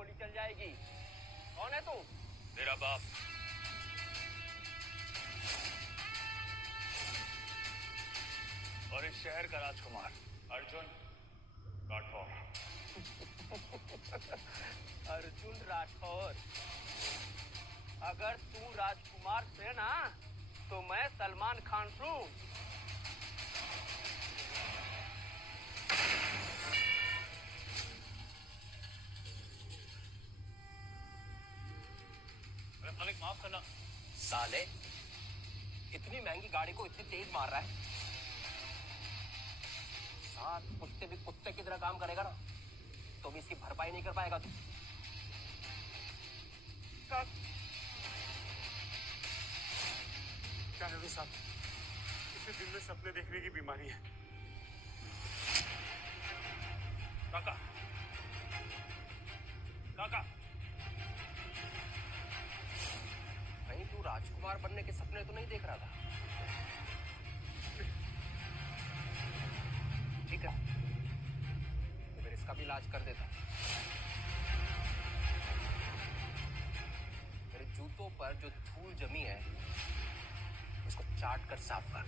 गोली चल जाएगी। कौन है तू? मेरा बाप। और इस शहर का राजकुमार अर्जुन राठौर। अर्जुन राठौर? अगर तू राजकुमार से ना तो मैं सलमान खान हूँ। अरे मालिक माफ करना। साले इतनी महंगी गाड़ी को इतनी तेज मार रहा है। साथ कुत्ते भी कुत्ते की तरह काम करेगा ना तो भी इसकी भरपाई नहीं कर पाएगा तू। क्या है साहब? इसे दिन में सपने देखने की बीमारी है। काका, काका, कहीं तू राजकुमार बनने के सपने तो नहीं देख रहा था? ठीक है, तो फिर इसका भी इलाज कर देता। मेरे जूतों पर जो धूल जमी है उसको चाट कर साफ कर।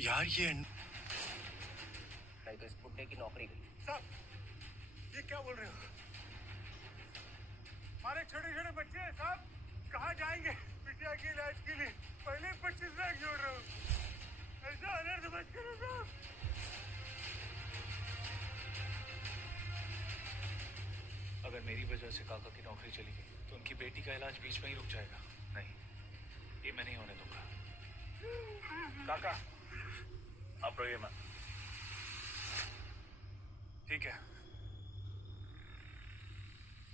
यार ये नहीं तो इस बुड्ढे की नौकरी गई। साहब, ये क्या बोल रहे हो? हमारे छोटे छोटे बच्चे हैं साहब, कहाँ जाएंगे बिटिया के इलाज के लिए? पहले 25 लाख जोड़ रहा हूँ। ऐसा अनर्थ मत करो साहब। अगर मेरी वजह से काका की नौकरी चली गई तो उनकी बेटी का इलाज बीच में ही रुक जाएगा। नहीं, ये मैं नहीं होने दूंगा। काका, आप रोइए मत। ठीक है,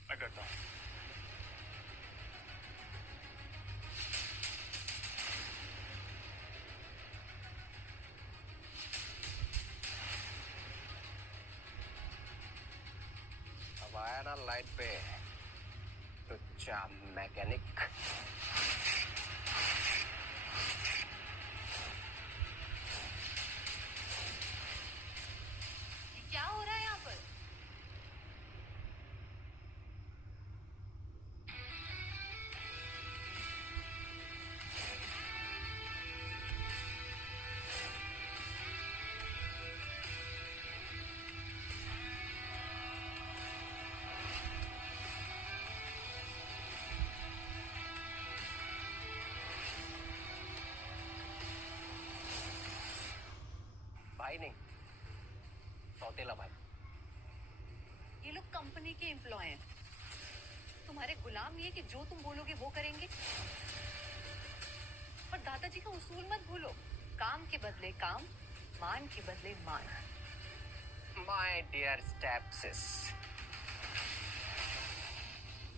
मैं करता हूँ। अब आया ना लाइट पे तो चा मैकेनिक। क्या हो रहा है यहाँ पर? भाई नहीं, सौतेला भाई। ये लोग कंपनी के एम्प्लॉय हैं। तुम्हारे गुलाम ये कि जो तुम बोलोगे वो करेंगे। और दादाजी का उसूल मत भूलो, काम के बदले काम, मान के बदले मान। माय डियर स्टेप्सिस,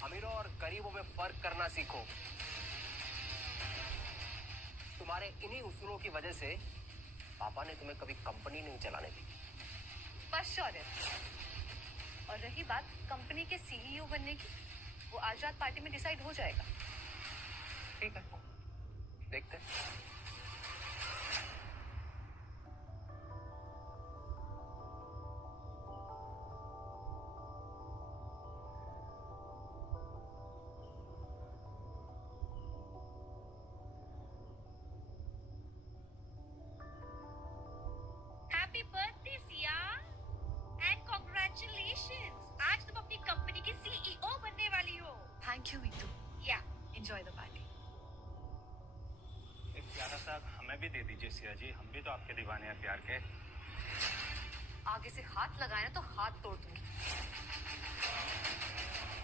अमीरों और गरीबों में फर्क करना सीखो। तुम्हारे इन्हीं उसूलों की वजह से पापा ने तुम्हें कभी कंपनी नहीं चलाने दी। बस शौर्य। और रही बात कंपनी के सीईओ बनने की, वो आजाद पार्टी में डिसाइड हो जाएगा। ठीक है, देखते हैं। Happy birthday Siya and congratulations. आज तुम अपनी कंपनी की सीईओ बनने वाली हो। Thank you Meetu. या एंजॉय द पार्टी। एक प्यारा सा हमें भी दे दीजिए सिया जी, हम भी तो आपके दीवाने हैं प्यार के। आगे से हाथ लगाए ना तो हाथ तोड़ दूंगी,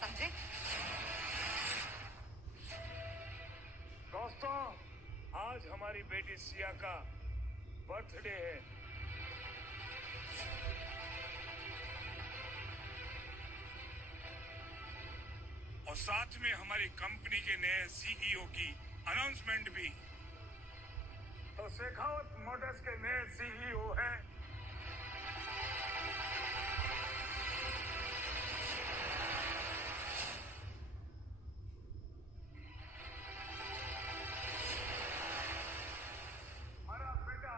समझे? दोस्तों, आज हमारी बेटी सिया का बर्थडे है। और साथ में हमारी कंपनी के नए सीईओ की अनाउंसमेंट भी। तो शेखावत मोटर्स के नए सीईओ हैं हमारा बेटा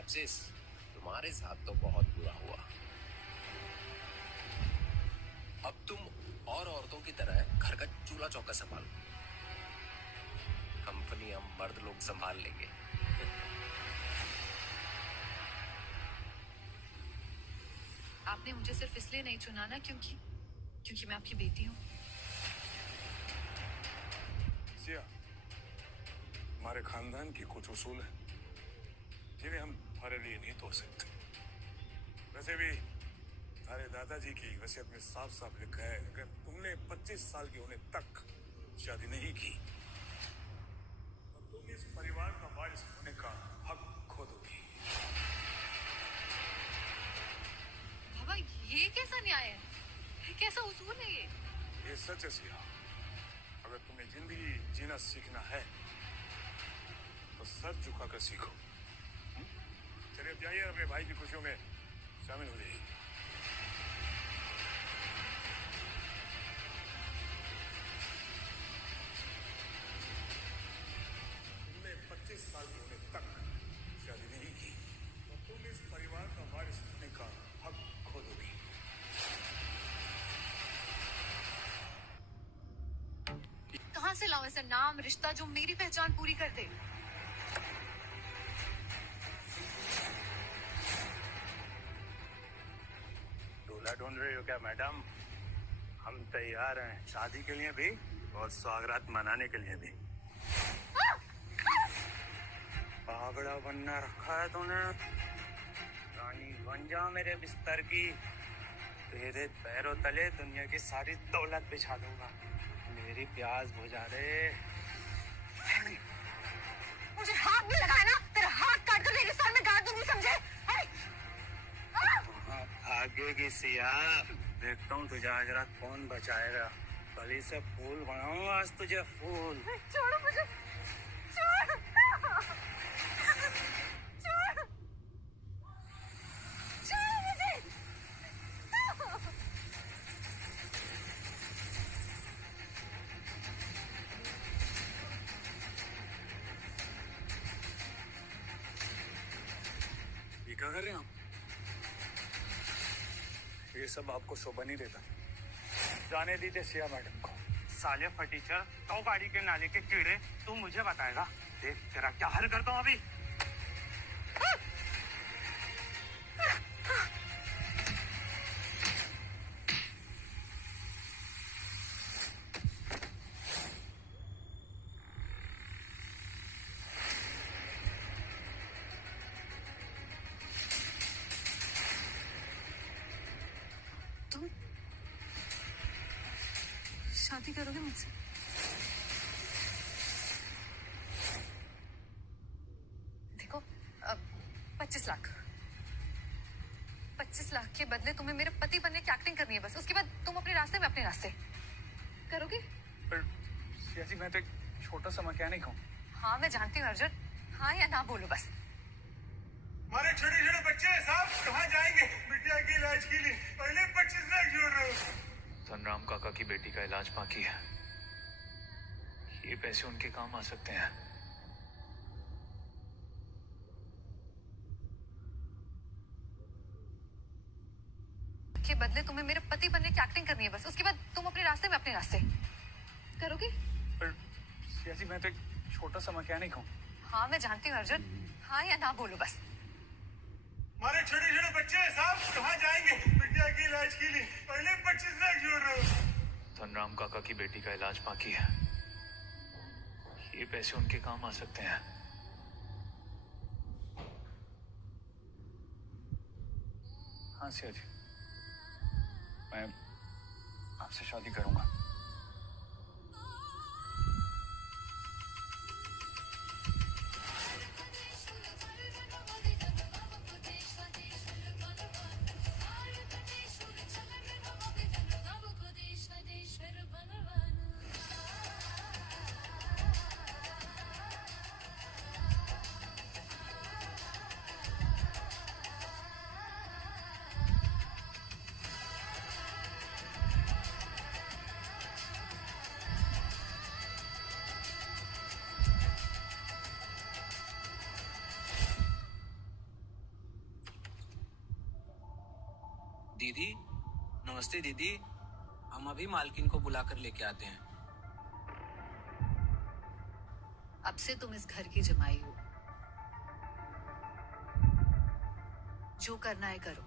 एब्सिस, तुम्हारे साथ तो बहुत बुरा हुआ। अब तुम और औरतों की तरह घर का चूल्हा चौका संभालो। कंपनी हम मर्द लोग संभाल लेंगे। आपने मुझे सिर्फ इसलिए नहीं चुना ना क्योंकि मैं आपकी बेटी हूँ। सिया, हमारे खानदान की कुछ उसूल है जिन्हें हम तुम्हारे लिए नहीं तोड़ सकते। वैसे भी तुम्हारे दादाजी की वसीयत में साफ साफ लिखा है, अगर तुमने 25 साल के होने तक शादी नहीं की तो तुम इस परिवार का वारिस होने का हक खो दोगी। बाबा, ये कैसा न्याय है? कैसा उसूल है ये सच है सिया। अगर तुम्हें जिंदगी जीना सीखना है तो सर झुकाकर सीखो। चलिए अब जाइए, अपने भाई की खुशियों में शामिल हो जाइए। तुमने 25 साल के होने तक शादी नहीं की तो तुम इस परिवार का वारिस होने का हक खो दोगी। कहाँ से लाऊं ऐसा नाम रिश्ता जो मेरी पहचान पूरी कर दे? दूल्हा ढूंढ रही हो क्या मैडम? हम तैयार हैं शादी के लिए भी और स्वागत मनाने के लिए भी। पागड़ा बनना रखा है तूने। रानी बन जा मेरे बिस्तर की। तेरे पैरों तले दुनिया की सारी दौलत बिछा दूंगा। मेरी प्यास बुझा दे। मुझे हाथ भी लगाया ना, तेरा हाथ काट कर मेरे सर में गाड़ दूंगी, समझे? भागेगी सिया, देखता हूँ तुझे आज रात कौन बचाएगा। कली से फूल बनाऊंगा आज तुझे, फूल। छोड़ो मुझे, छोड़, छोड़, छोड़ मुझे। ये क्या कर रहे हैं आप? ये सब आपको शोभा नहीं देता। जाने दीजिए सिया मैडम को। साले फटीचर, तो गाड़ी के नाले के कीड़े, तू मुझे बताएगा। देख तेरा क्या हल करता हूँ अभी। तुम शादी करोगे मुझसे? देखो, 25 लाख 25 लाख के बदले तुम्हें मेरे पति बनने की एक्टिंग करनी है बस। उसके बाद तुम अपने रास्ते में अपने रास्ते करोगे। पर सिया जी, मैं तो एक छोटा सा मैकेनिक हूँ। हाँ मैं जानती हूँ अर्जुन, हाँ या ना बोलो बस। हमारे छोटे छोटे बच्चे साहब कहाँ जाएंगे बिटिया के इलाज के लिए? पहले 25 लाख जोड़ रहे हो। धनराम काका की बेटी का इलाज बाकी है। ये पैसे उनके काम आ सकते हैं। के बदले तुम्हें मेरे पति बनने की एक्टिंग करनी है बस। उसके बाद तुम अपने रास्ते में अपने रास्ते करोगे। पर सिया जी, मैं तो एक छोटा सा मैकेनिक हूँ। हाँ मैं जानती हूँ अर्जुन, हाँ या ना बोलो बस। हमारे छोटे छोटे बच्चे साहब कहाँ जाएंगे बिटिया के इलाज के लिए? पहले 25 लाख जोड़ रहे हो। धनराम काका की बेटी का इलाज बाकी है। ये पैसे उनके काम आ सकते हैं। हाँ सिया जी, मैं आपसे शादी करूंगा। दीदी, नमस्ते दीदी, हम अभी मालकिन को बुलाकर लेके आते हैं। अब से तुम इस घर की जमाई हो, जो करना है करो,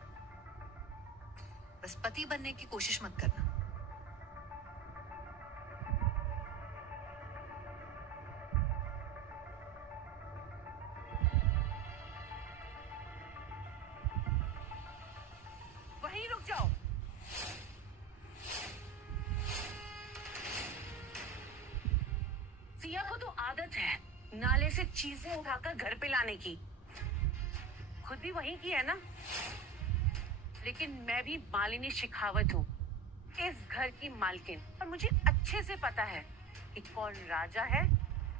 बस पति बनने की कोशिश मत करना। वहीं रुक जाओ। सिया को तो आदत है नाले से चीजें उठाकर घर पे लाने की। खुद भी वहीं की है ना। लेकिन मैं भी मालिनी शेखावत हूँ, इस घर की मालकिन, और मुझे अच्छे से पता है कि कौन राजा है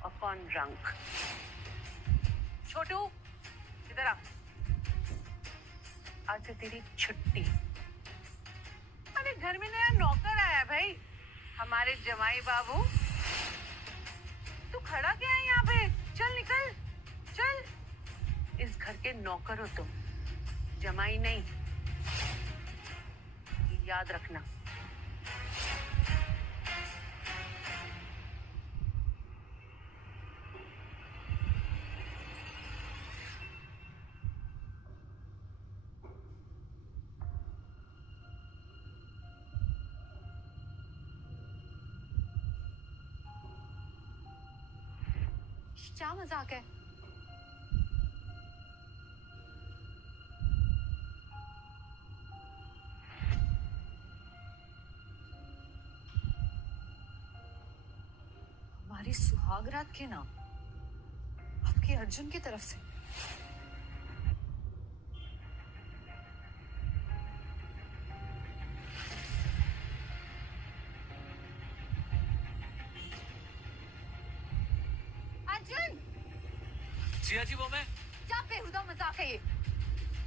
और कौन रंक। छोटू, इधर आ। आज से तेरी छुट्टी। अरे घर में नया नौकर आया है भाई, हमारे जमाई बाबू। तू खड़ा क्या है यहाँ पे? चल निकल, चल। इस घर के नौकर हो तुम, जमाई नहीं, याद रखना। क्या मजाक है? हमारी सुहागरात के नाम आपके अर्जुन की तरफ से? अर्जुन! सिया जी वो मैं। क्या बेहुदा मजाक है ये?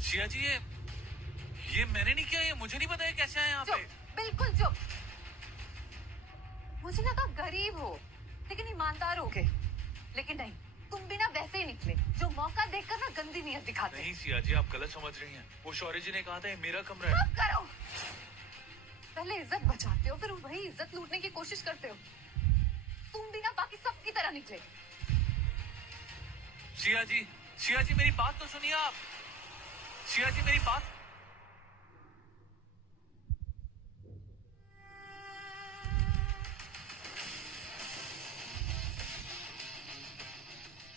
सिया जी ये मैंने नहीं किया, ये मुझे नहीं पता है कैसे आए यहाँ पे। चुप, बिल्कुल चुप। मुझे लगा गरीब हो लेकिन ईमानदार हो गए, लेकिन नहीं, तुम भी ना वैसे ही निकले जो मौका देखकर ना गंदी नीयत दिखाते। नहीं सिया जी, आप गलत समझ रही हैं। वो शौर्य जी ने कहा था ये मेरा कमरा है। चुप करो। पहले इज्जत बचाते हो, फिर वही इज्जत लूटने की कोशिश करते हो। तुम भी ना बाकी सबकी तरह निकले। सिया जी मेरी बात तो सुनिए आप। सिया जी मेरी बात।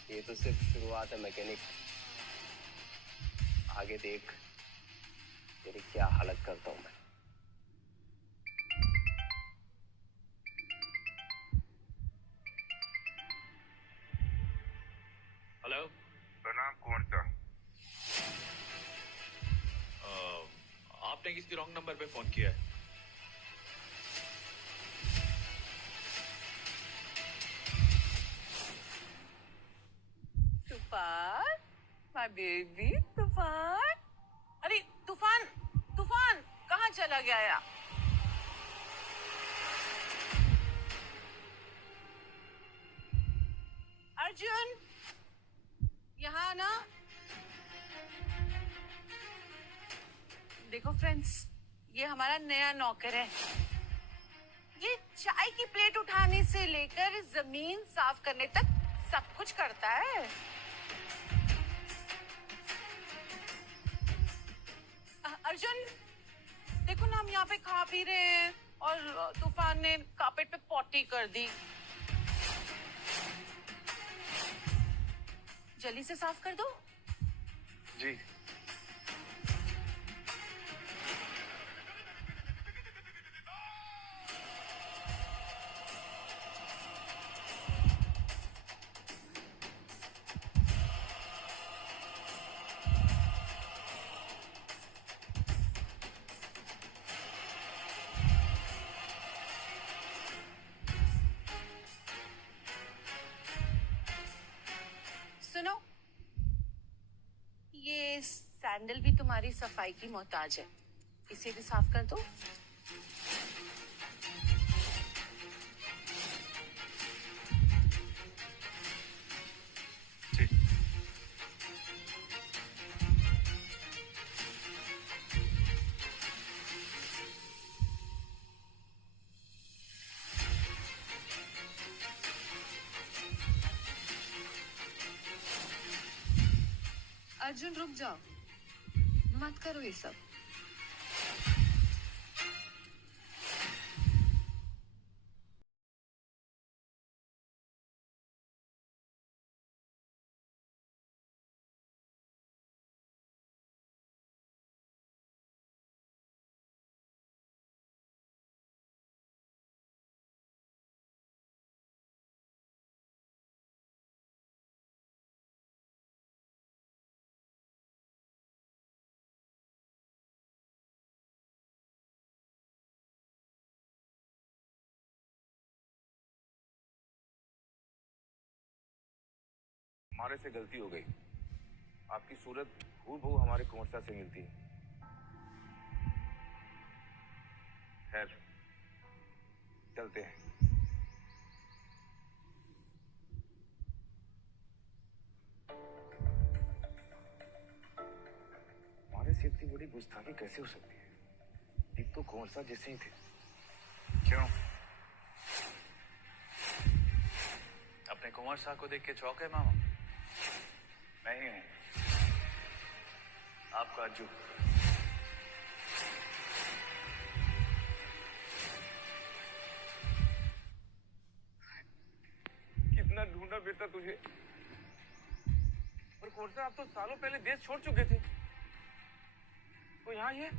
ये तो सिर्फ शुरुआत है मैकेनिक, आगे देख तेरी क्या हालत करता हूं मैं। हेलो, प्रणाम, कौन था? आपने किसी रॉन्ग नंबर पे फोन किया है। तूफान, माय बेबी तूफान। अरे तूफान, तूफान कहाँ चला गया यार? अर्जुन, यहाँ ना। देखो फ्रेंड्स, ये हमारा नया नौकर है। ये चाय की प्लेट उठाने से लेकर जमीन साफ करने तक सब कुछ करता है। अर्जुन, देखो ना, हम यहाँ पे खा पी रहे हैं और तूफान ने कारपेट पे पॉटी कर दी। जल्दी से साफ कर दो। जी। सुनो, ये सैंडल भी तुम्हारी सफाई की मोहताज है, इसे भी साफ कर दो। अर्जुन रुक जाओ, मत करो ये सब। हमारे से गलती हो गई। आपकी सूरत हूबहू हमारे कुंवरसा से मिलती है। खैर, चलते हैं। हमारे से इतनी बड़ी गुस्ताखी कैसे हो सकती है? एक तो कुंवरसा जैसे ही थे। क्यों? अपने कुंवर साहब को देख के चौंके मामा? नहीं, आपका अज्जू। कितना ढूंढा बेटा तुझे। और कुंवरसा, आप तो सालों पहले देश छोड़ चुके थे। तो यहाँ ये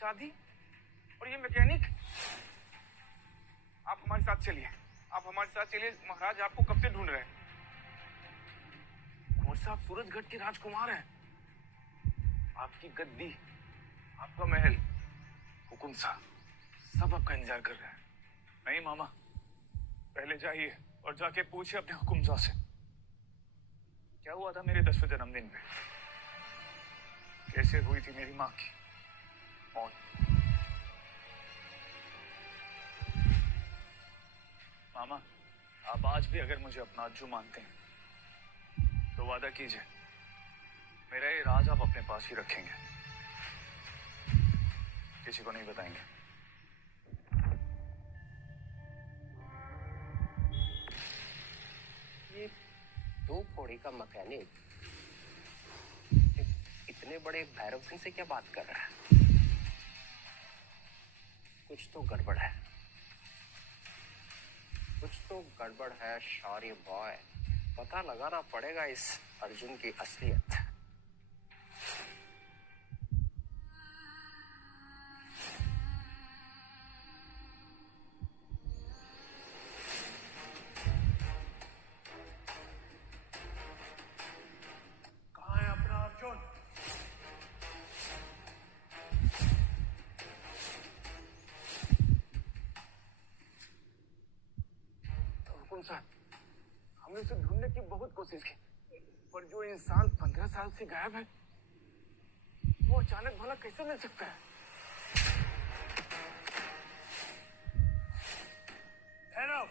शादी और ये मैकेनिक। आप हमारे साथ चलिए, आप हमारे साथ चलिए। महाराज आपको कब से ढूंढ रहे हैं। कुंवरसा, आप सूरजगढ़ के राजकुमार हैं। आपकी गद्दी, आपका महल, हुकुम साहब सब आपका इंतजार कर रहे हैं। नहीं मामा, पहले जाइए और जाके पूछिए अपने हुकुम साहब से क्या हुआ था मेरे 10वें जन्मदिन पे। कैसे हुई थी मेरी माँ की मौत। मामा, आप आज भी अगर मुझे अपना अज्जू मानते हैं तो वादा कीजिए मेरा ये राज आप अपने पास ही रखेंगे, किसी को नहीं बताएंगे। ये 2 कौड़ी का मैकेनिक इतने बड़े भैरव सिंह से क्या बात कर रहा है? कुछ तो गड़बड़ है, कुछ तो गड़बड़ है शौर्य बॉय। पता लगाना पड़ेगा इस अर्जुन की असलियत। कहाँ है अपना अर्जुन? हुकुम साहब, हमने उसे ढूंढने की बहुत कोशिश की, पर जो इंसान 15 साल से गायब है वो अचानक भला कैसे मिल सकता है? भैरव,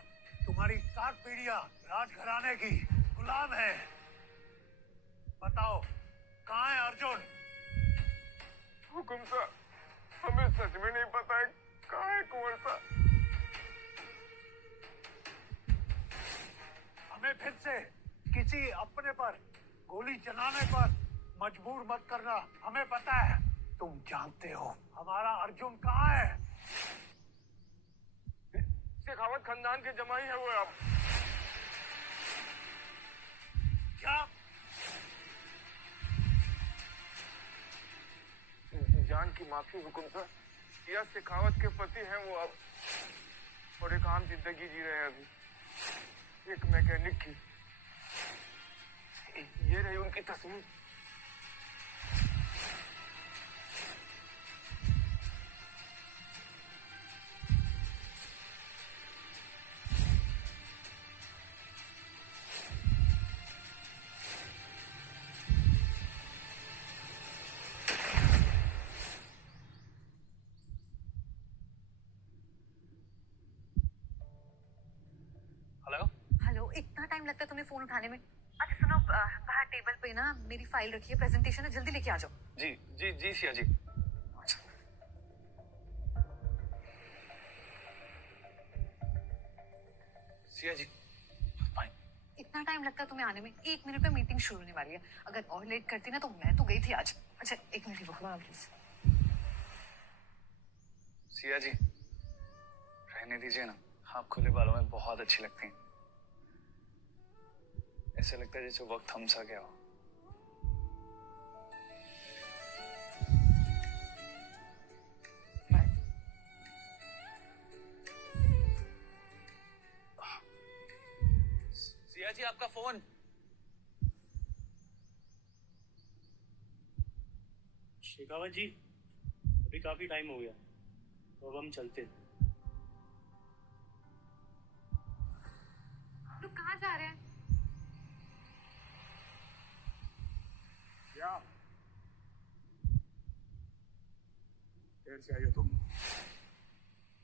तुम्हारी 7 पीढ़ियां राजघराने की गुलाम है। बताओ, कहाँ है अर्जुन? हुकुम साहब, हमें सच में नहीं पता है कहाँ है कुंवरसा। हमें फिर से किसी अपने पर गोली चलाने पर मजबूर मत करना। हमें पता है, तुम जानते हो हमारा अर्जुन कहाँ है। शेखावत खानदान के जमाई है वो। अब क्या? जान की माफी हुकुम साहब, या शेखावत के पति हैं वो अब, और एक आम जिंदगी जी रहे हैं अभी, एक मैकेनिक की। ये रही उनकी तस्वीर। हेलो, इतना टाइम लगता है तुम्हें फोन उठाने में? अच्छा सुनो, बाहर टेबल पे ना मेरी फाइल रखी है, प्रेजेंटेशन है, जल्दी लेके आ जाओ। जी जी जी सिया जी। सिया जी, फाइन। इतना टाइम लगता है तुम्हें आने में? 1 मिनट में मीटिंग शुरू होने वाली है। अगर और लेट करती ना तो मैं तो गई थी आज। अच्छा 1 मिनट रुको प्लीज। सिया जी, रहने दीजिए ना, आप खुले बालों में बहुत अच्छी लगती हैं। ऐसे लगता है जैसे वक्त थम सा गया हो। सिया जी, आपका फोन। शेखावत जी, अभी काफी टाइम हो गया तो अब हम चलते हैं। तो कहाँ जा रहे हैं? क्या देर से आई हो तुम?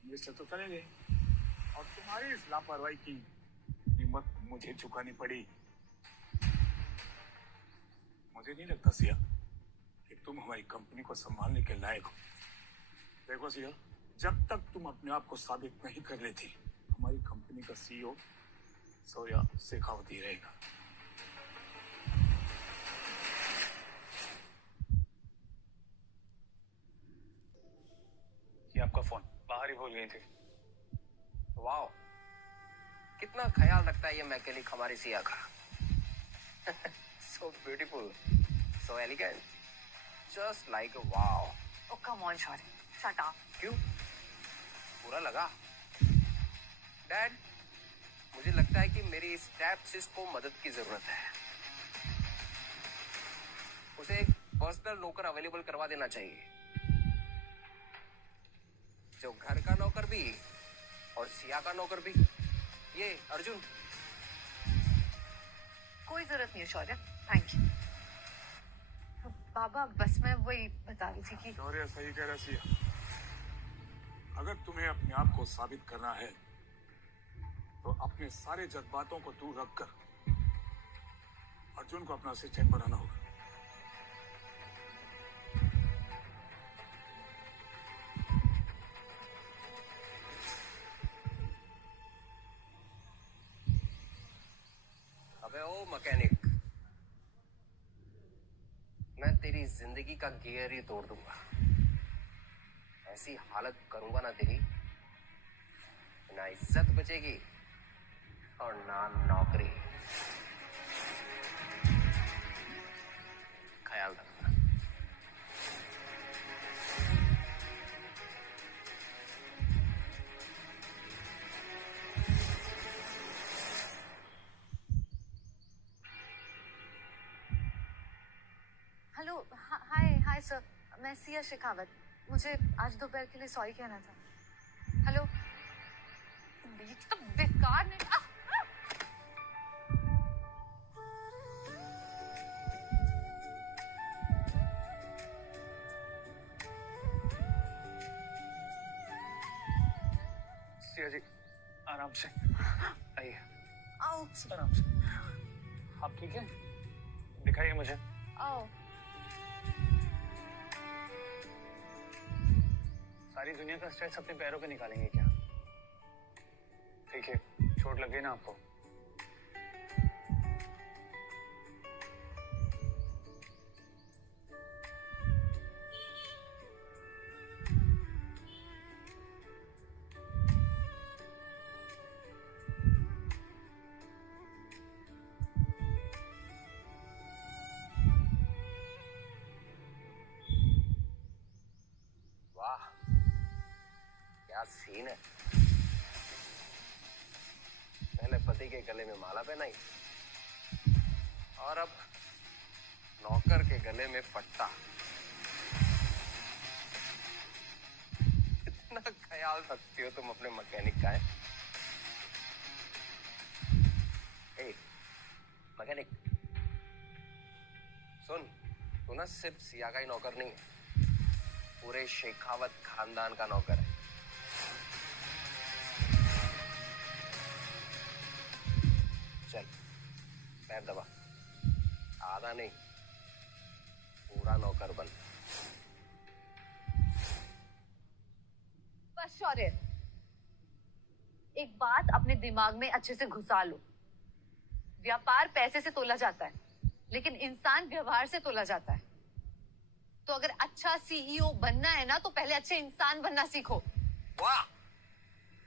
मिस्टर तो चले गए और तुम्हारी इस लापरवाही की कीमत मुझे चुकानी पड़ी। मुझे नहीं लगता सिया कि तुम हमारी कंपनी को संभालने के लायक हो। देखो सिया, जब तक तुम अपने आप को साबित नहीं कर लेती, हमारी कंपनी का सीईओ सोया शेखावत ही रहेगा। ये आपका फोन बाहर ही भूल गई थी। वाओ, कितना ख्याल रखता है ये मैकेनिक हमारी सिया का। So beautiful, so elegant, just like a wow. Oh come on, Shari. Shut up. क्यों? बुरा लगा? डैड, मुझे लगता है कि मेरी इस टैप्सिस को मदद की जरूरत है। उसे एक पर्सनल नौकर अवेलेबल करवा देना चाहिए, जो घर का नौकर भी और सिया का नौकर भी। ये अर्जुन। कोई जरूरत नहीं है शौर्य, थैंक यू। बाबा बस मैं वही बता रही थी कि शौर्य सही कह रहा सिया। अगर तुम्हें अपने आप को साबित करना है तो अपने सारे जज्बातों को दूर रखकर अर्जुन को अपना असिस्टेंट बनाना होगा। अबे ओ मैकेनिक, मैं तेरी जिंदगी का गियर ही तोड़ दूंगा। ऐसी हालत करूंगा ना तेरी, ना इज्जत बचेगी और ना नौकरी। ख्याल रखना। हेलो, हाय हाय सर, मैं सिया शेखावत। मुझे आज दोपहर के लिए सॉरी कहना था। हेलो, ये तो बेकार नहीं। सिया जी, आराम से आइए। आओ आराम से। आप ठीक है? दिखाइए मुझे। आओ। सारी दुनिया का स्ट्रेस अपने पैरों पे निकालेंगे क्या? ठीक है, चोट लग गई ना आपको? वाह, क्या सीन है। पहले पति के गले में माला पहनाई और अब नौकर के गले में पट्टा। इतना ख्याल रखती हो तुम अपने मैकेनिक का। ए, मैकेनिक सुन, तू ना सिर्फ सिया का ही नौकर नहीं है, पूरे शेखावत खानदान का नौकर है। चल पैर दबा, आधा नहीं पूरा नौकर बन। बस शौर्य, एक बात अपने दिमाग में अच्छे से घुसा लो। व्यापार पैसे से तोला जाता है, लेकिन इंसान व्यवहार से तोला जाता है। तो अगर अच्छा सीईओ बनना है ना, तो पहले अच्छे इंसान बनना सीखो। वाह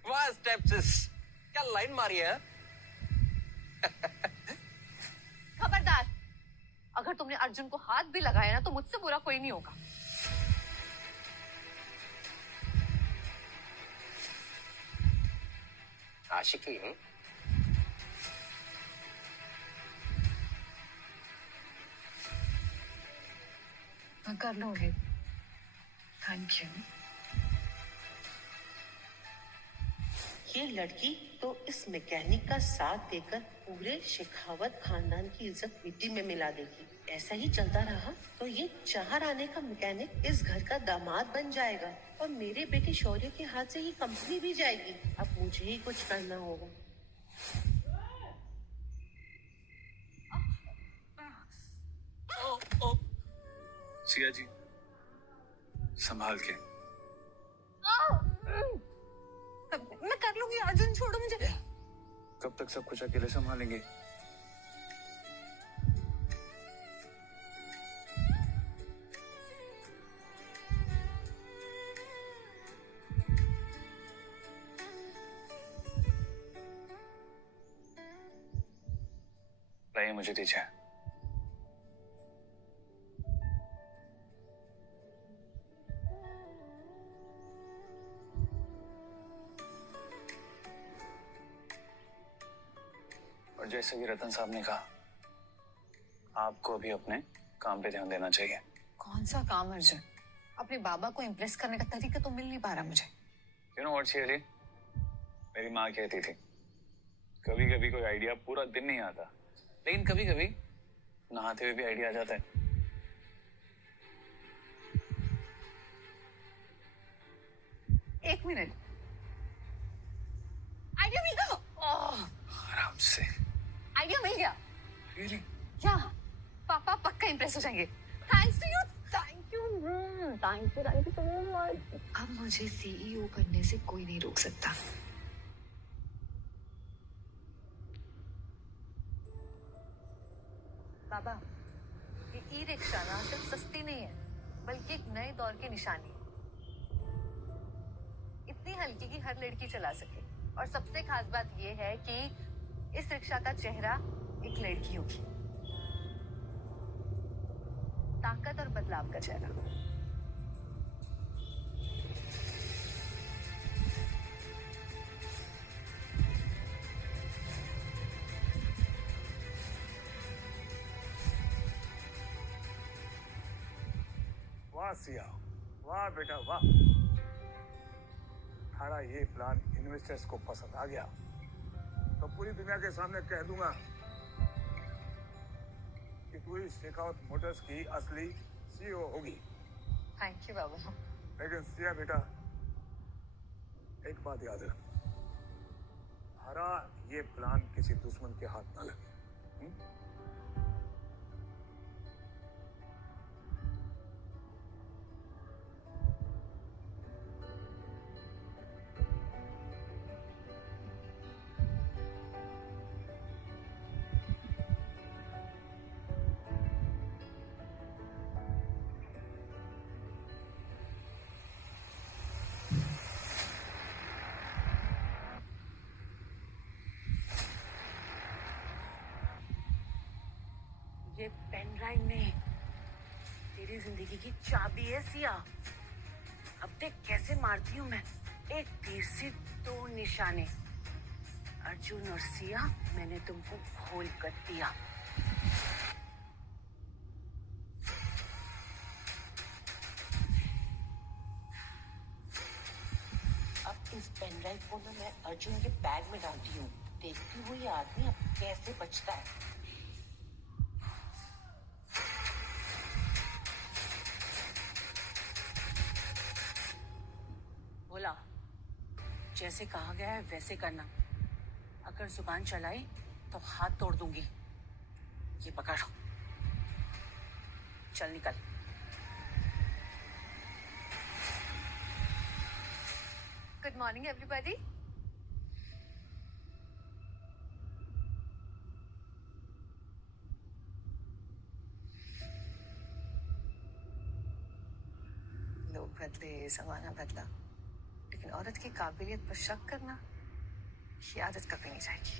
वाह स्टेप्सिस, क्या लाइन मारी है। खबरदार, अगर तुमने अर्जुन को हाथ भी लगाया ना, तो मुझसे बुरा कोई नहीं होगा। आशिकी मैं कर लूंगी, थैंक यू। ये लड़की तो इस मैकेनिक का साथ देकर पूरे शेखावत खानदान की इज्जत मिट्टी में मिला देगी। ऐसा ही चलता रहा तो ये 4 आने का मैकेनिक इस घर का दामाद बन जाएगा और मेरे बेटे शौर्य के हाथ से ही कंपनी भी जाएगी। अब मुझे ही कुछ करना होगा। सिया जी, संभाल के। मैं कर लूंगी, अर्जुन छोड़ो मुझे। कब तक सब कुछ अकेले संभालेंगे? लाइए, मुझे दीजिए। और जैसे कि रतन साहब ने कहा, आपको भी अपने काम पे ध्यान देना चाहिए। कौन सा काम अर्जुन? अपने बाबा को इम्प्रेस करने का तरीका तो मिल नहीं पा रहा मुझे। You know what Siya ji, मेरी माँ कहती थी, कभी कभी कोई आइडिया पूरा दिन नहीं आता, लेकिन कभी कभी नहाते हुए भी आइडिया आ जाता है। एक मिनट, आइडिया मिल गया। आराम से। आइडिया मिल गया। Really? क्या पापा पक्का इम्प्रेस हो जाएंगे। Thanks to you, thank you so much. अब मुझे सीईओ बनने से कोई नहीं रोक सकता। बाबा, ये ई रिक्शा ना सिर्फ सस्ती नहीं है, बल्कि एक नए दौर की निशानी है। इतनी हल्की कि हर लड़की चला सके, और सबसे खास बात ये है कि इस रिक्शा का चेहरा एक लड़की होगी। ताकत और बदलाव का चेहरा। वाह सिया, वाह बेटा वाह। हमारा ये प्लान इन्वेस्टर्स को पसंद आ गया तो पूरी दुनिया के सामने कह दूंगा कि तू इस शेखावत मोटर्स की असली सीईओ होगी। थैंक यू बाबा। लेकिन सिया बेटा, एक बात याद रख, हमारा ये प्लान किसी दुश्मन के हाथ ना लगे। ये पेन ड्राइव में तेरी जिंदगी की चाबी है सिया। अब देख कैसे मारती हूँ मैं, एक तीर से 2 निशाने। अर्जुन और सिया, मैंने तुमको घोल कर दिया। अब इस पेन ड्राइव को ना मैं अर्जुन के बैग में डालती हूँ। देखती हुई आदमी अब कैसे बचता है। बोला, जैसे कहा गया है वैसे करना। अगर जुबान चलाई तो हाथ तोड़ दूंगी। ये पकड़, चल निकल। Good morning everybody. बदले, जमाना बदला, लेकिन औरत की काबिलियत पर शक करना, ये आदत कभी नहीं जाएगी।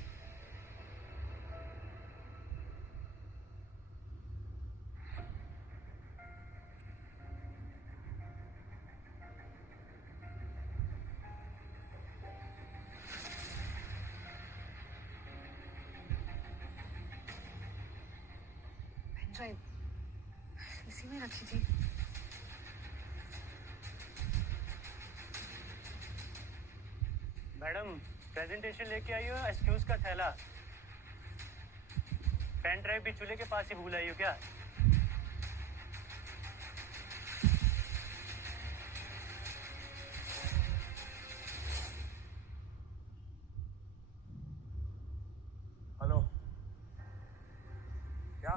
पेन ड्राइव इसी में रखी थी। मैडम, प्रेजेंटेशन लेके आई हो, एक्सक्यूज का थैला। पेन ड्राइव भी चूल्हे के पास ही भूल आई हो क्या? हेलो, क्या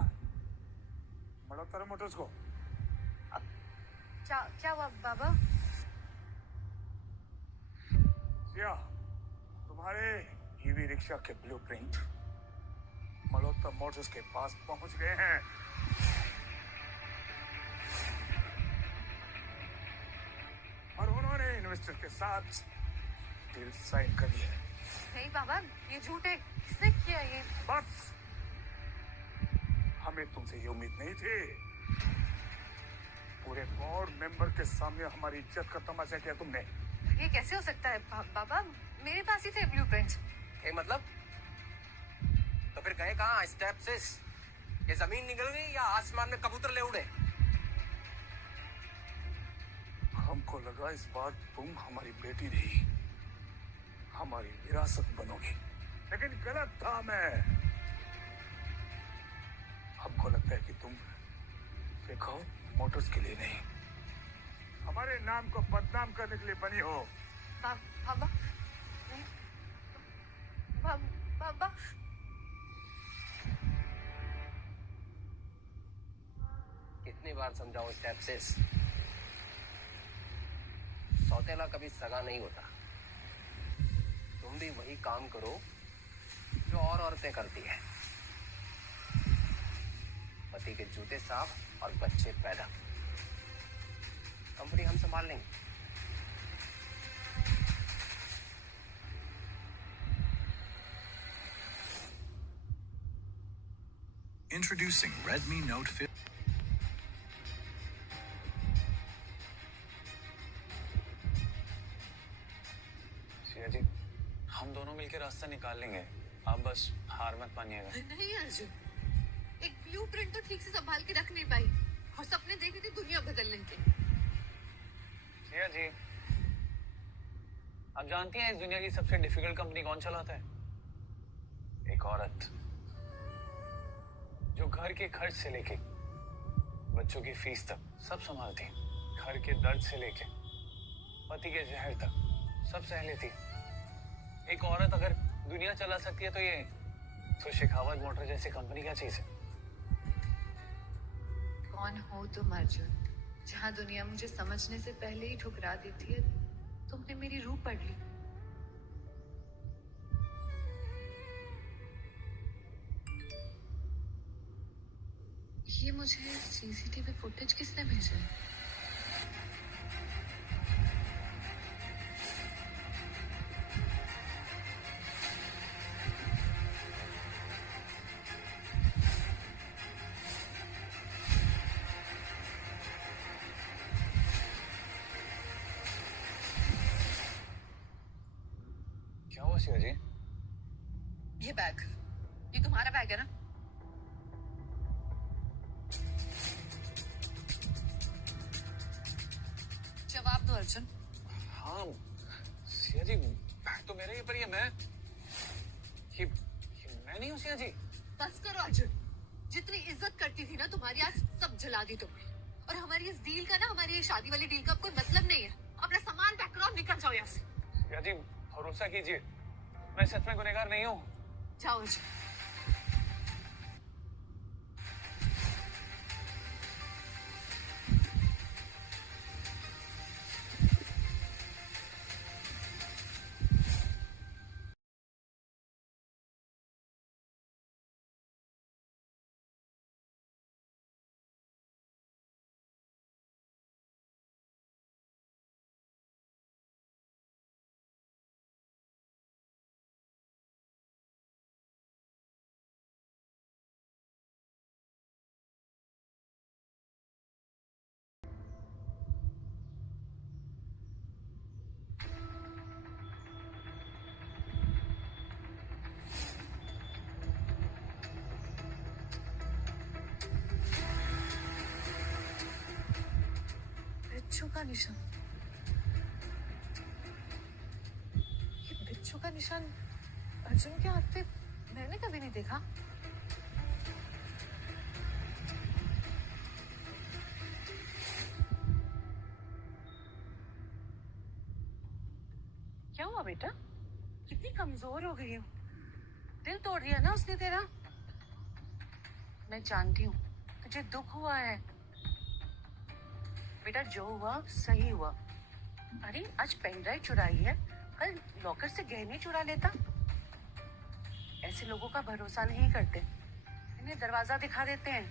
मल्होत्रा मोटर्स को? क्या क्या हुआ बाबा? सिया, तुम्हारे ईवी रिक्शा के ब्लूप्रिंट मल्होत्रा मोटर्स के पास पहुंच गए हैं। और उन्होंने इन्वेस्टर के साथ डील साइन कर लिया है। नहीं बाबा, ये झूठ है। किसने किया ये? बस, हमें तुमसे ये उम्मीद नहीं थी। पूरे बोर्ड मेंबर के सामने हमारी इज्जत का तमाशा किया तुमने। ये कैसे हो सकता है बाबा? मेरे पास ही थे ब्लूप्रिंट्स। ए मतलब? तो फिर गए कहाँ स्टेप सिस? ये जमीन निकल गई या आसमान में कबूतर ले उड़े? हमको लगा इस बार तुम हमारी बेटी नहीं, हमारी विरासत बनोगी, लेकिन गलत था मैं। हमको लगता है कि तुम देखो मोटर्स के लिए नहीं, हमारे नाम को बदनाम करने के लिए बनी हो। बाबा नहीं, बाबा कितनी बार समझाऊं स्टेप सिस? सौतेला कभी सगा नहीं होता। तुम भी वही काम करो जो और औरतें करती हैं। पति के जूते साफ और बच्चे पैदा। कंपनी हम संभाल लेंगे। Introducing Redmi Note 50. Siya ji, हम दोनों मिलकर रास्ता निकाल लेंगे, आप बस हार मत मानिएगा। नहीं अर्जुन, एक ब्लूप्रिंट तो ठीक से संभाल के रख नहीं पाई और सपने देखे थे दुनिया बदलने के। सिया जी, आप जानती हैं इस दुनिया की सबसे डिफिकल्ट कंपनी कौन चलाता है? एक औरत, जो घर के खर्च से लेके बच्चों की फीस तक सब संभालती, घर के दर्द से लेके पति के जहर तक सब सह लेती। एक औरत अगर दुनिया चला सकती है तो शेखावत मोटर जैसी कंपनी क्या चीज है? कौन हो तुम अर्जुन? जहाँ दुनिया मुझे समझने से पहले ही ठुकरा देती है, तुमने मेरी रूह पढ़ ली। ये मुझे सीसीटीवी फुटेज किसने भेजा है? क्या हुआ सिया जी? ये बैग, ये तुम्हारा बैग है ना? जवाब दो अर्जुन। हाँ सिया जी, बैग तो मेरे ही पर ही है। ये मैं नहीं हूँ सिया जी। बस करो अर्जुन, जितनी इज्जत करती थी ना तुम्हारी, आज सब जला दी तुमने। और हमारी इस डील का ना, हमारी ये शादी वाली डील का कोई मतलब नहीं है। अपना सामान पैक करो और निकल जाओ यहाँ से। सिया जी भरोसा कीजिए, मैं सच में गुनहगार नहीं हूँ। जाओ अर्जुन। बिच्छू का निशान, ये बिच्छू का निशान अर्जुन के हाथ पे मैंने कभी नहीं देखा। क्या हुआ बेटा? कितनी कमजोर हो गई हो। दिल तोड़ दिया ना उसने तेरा। मैं जानती हूँ तुझे दुख हुआ है बेटा। जो हुआ सही हुआ। अरे आज पेन ड्राइव चुराई है, कल लॉकर से गहने चुरा लेता। ऐसे लोगों का भरोसा नहीं करते, इन्हें दरवाजा दिखा देते हैं।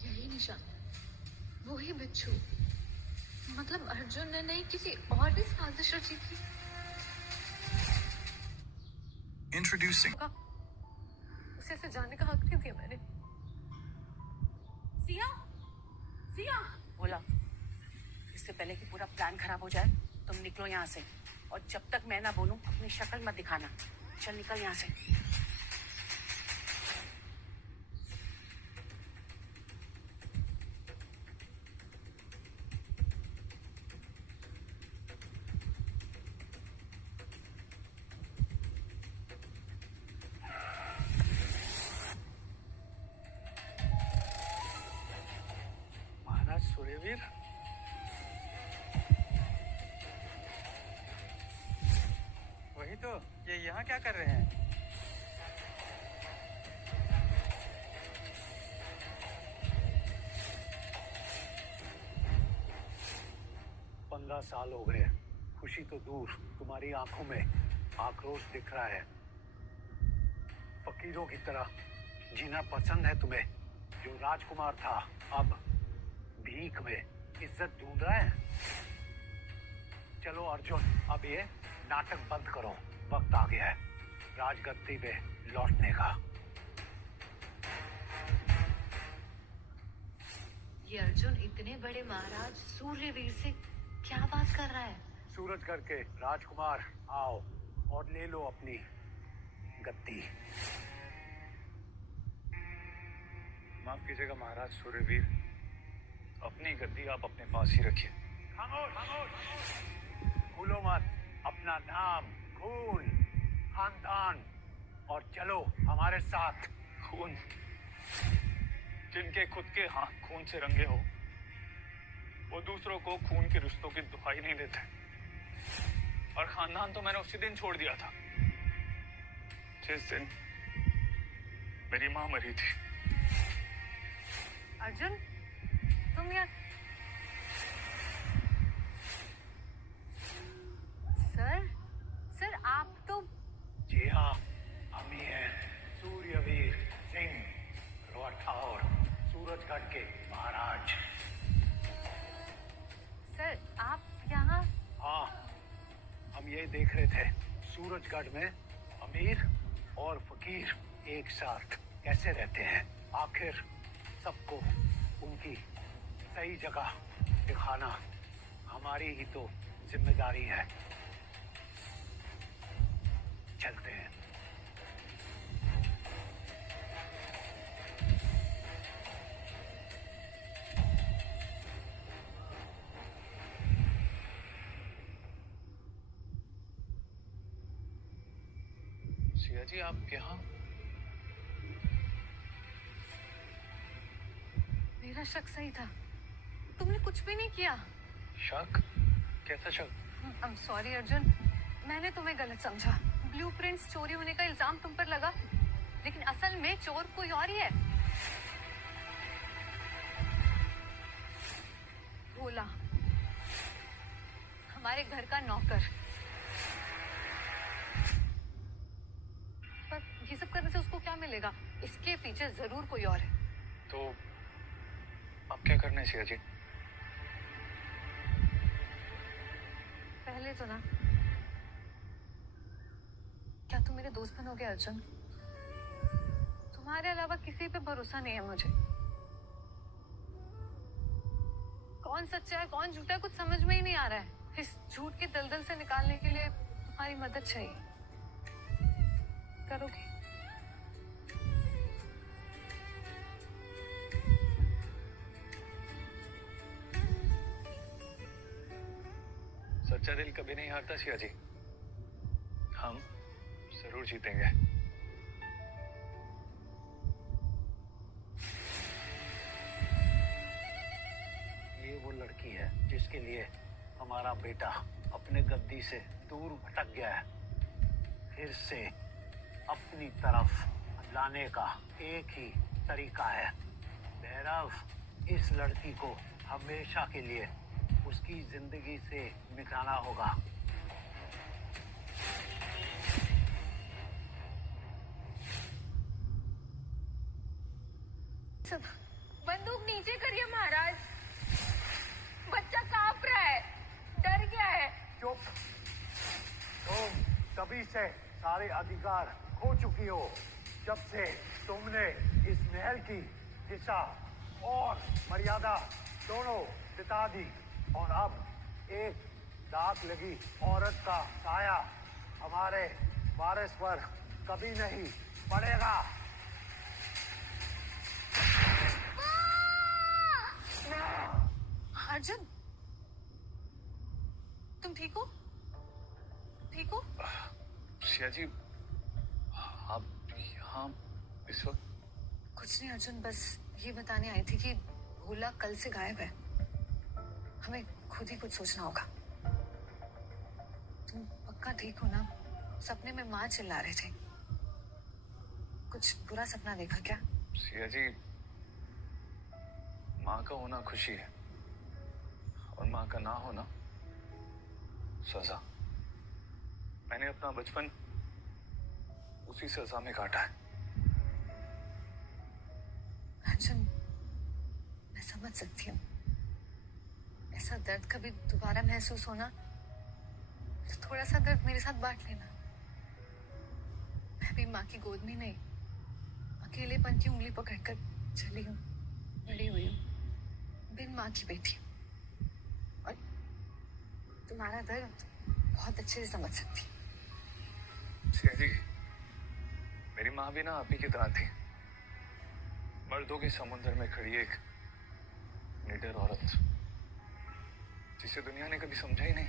यही निशान, वही बिच्छू। मतलब अर्जुन ने नहीं, किसी और ने साजिश रची थी। Introducing. उसे ऐसे जाने का हक नहीं दिया मैंने। सिया, सिया बोला, इससे पहले कि पूरा प्लान खराब हो जाए तुम निकलो यहाँ से। और जब तक मैं ना बोलूं अपनी शक्ल मत दिखाना। चल निकल यहाँ से। महाराज सूर्यवीर, वही तो, ये यहाँ क्या कर रहे हैं? 15 साल हो गए, खुशी तो दूर, तुम्हारी आंखों में आक्रोश दिख रहा है। फकीरों की तरह जीना पसंद है तुम्हें। जो राजकुमार था अब भीख में इज्जत ढूंढ रहा है। चलो अर्जुन, अब ये नाटक बंद करो, वक्त आ गया है राजगद्दी पे लौटने का। ये अर्जुन इतने बड़े महाराज सूर्यवीर से क्या बात कर रहा है? सूरजगढ़ के राजकुमार आओ और ले लो अपनी गद्दी। माफ कीजिएगा महाराज सूर्यवीर, अपनी गद्दी आप अपने पास ही रखिए। भूलो मत अपना नाम, खून, खानदान, और चलो हमारे साथ। खून? जिनके खुद के हाथ खून से रंगे हो, वो दूसरों को खून के रिश्तों की दुहाई नहीं देते। और खानदान तो मैंने उसी दिन छोड़ दिया था जिस दिन मेरी माँ मरी थी। अर्जुन, तुम यहाँ? सर आप तो। जी हाँ, हम ही हैं सूर्यवीर सिंह राठौर, सूरजगढ़ के महाराज। सर आप यहाँ? हाँ, हम ये देख रहे थे सूरजगढ़ में अमीर और फकीर एक साथ कैसे रहते हैं। आखिर सबको उनकी सही जगह दिखाना हमारी ही तो जिम्मेदारी है। चलते हैं। सिया जी, आप यहाँ? मेरा शक सही था, तुमने कुछ भी नहीं किया। शक? कैसा शक? आई एम सॉरी अर्जुन, मैंने तुम्हें गलत समझा। ब्लूप्रिंट्स चोरी होने का इल्जाम तुम पर लगा, लेकिन असल में चोर कोई और ही है। भोला, हमारे घर का नौकर। पर ये सब करने से उसको क्या मिलेगा? इसके पीछे जरूर कोई और है। तो अब क्या करना है सिया जी? पहले तो ना, क्या तुम मेरे दोस्त बनोगे अर्जुन? तुम्हारे अलावा किसी पे भरोसा नहीं है मुझे। कौन सच्चा है कौन झूठा है कुछ समझ में ही नहीं आ रहा है। इस झूठ के दलदल से निकालने के लिए हमारी मदद चाहिए, करोगे? सच्चा दिल कभी नहीं हारता सिया जी, हम जरूर जीतेंगे। ये वो लड़की है जिसके लिए हमारा बेटा अपने गद्दी से दूर भटक गया है। फिर से अपनी तरफ लाने का एक ही तरीका है, भैरव इस लड़की को हमेशा के लिए उसकी जिंदगी से मिटाना होगा। बंदूक नीचे करिए महाराज, बच्चा कांप रहा है, डर गया है। चुप, तुम तभी से सारे अधिकार खो चुकी हो जब से तुमने इस महल की दिशा और मर्यादा दोनों बिता दी, और अब एक दाग लगी औरत का साया हमारे वारिस पर कभी नहीं पड़ेगा। अर्जुन, तुम ठीक हो? ठीक हो? सिया जी, आप यहाँ इस वक्त? कुछ नहीं अर्जुन, बस ये बताने आई थी कि भोला कल से गायब है। हमें खुद ही कुछ सोचना होगा। तुम पक्का ठीक हो ना? सपने में माँ चिल्ला रहे थे, कुछ बुरा सपना देखा क्या? सिया जी, माँ का होना खुशी है और माँ का ना होना सजा। मैंने अपना बचपन उसी सजा में काटा है। अर्जुन, मैं समझ सकती हूँ, ऐसा दर्द कभी दोबारा महसूस होना तो थोड़ा सा दर्द मेरे साथ बांट लेना। मैं भी माँ की गोद में नहीं, अकेलेपन की उंगली पकड़कर चली हूँ, बड़ी हुई हूँ, बिन माँ की बेटी। और तुम्हारा दर्द बहुत अच्छे से समझ सकती। सिया जी, मेरी माँ भी ना आप ही की तरह थी, मर्दों के समुद्र में खड़ी एक निडर औरत, जिसे दुनिया ने कभी समझा ही नहीं।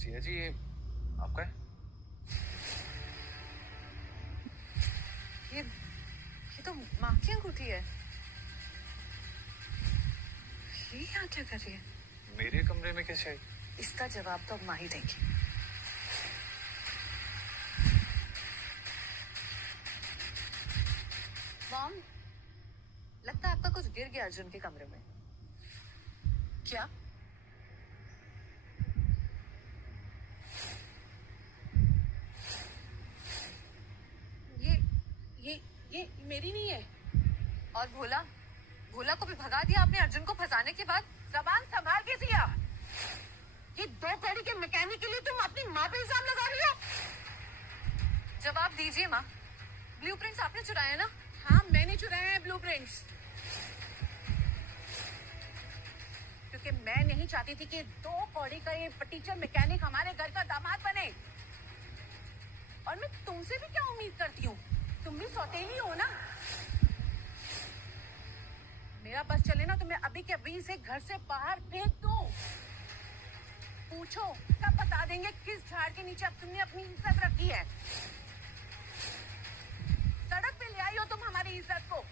सिया जी, ये आपका है? ये तो माँ की अंगूठी है। ये यहाँ क्या कर रही है? मेरे कमरे में कैसे आई? इसका जवाब तो अब माँ ही देगी। मॉम, लगता है आपका कुछ गिर गया अर्जुन के कमरे में। क्या? ये मेरी नहीं है। और भोला, भोला को भी भगा दिया आपने अर्जुन को फंसाने के बाद। जबान संभाल के सिया, ये 2 कौड़ी के मैकेनिक के लिए तुम अपनी माँ पे इल्जाम लगा रही हो। जवाब दीजिए माँ, ब्लूप्रिंट्स आपने चुराए ना? हाँ, मैंने चुराए हैं ब्लूप्रिंट्स, क्योंकि मैं नहीं चाहती थी कि 2 कौड़ी का ये टीचर मैकेनिक हमारे घर का दामाद बने। और मैं तुमसे भी क्या उम्मीद करती हूँ, तुम भी सौतेली हो ना। मेरा बस चले ना तो मैं अभी के अभी इसे घर से बाहर फेंक दूं। पूछो, सब बता देंगे किस झाड़ के नीचे अब तुमने अपनी इज्जत रखी है। सड़क पे ले आई हो तुम हमारी इज्जत को।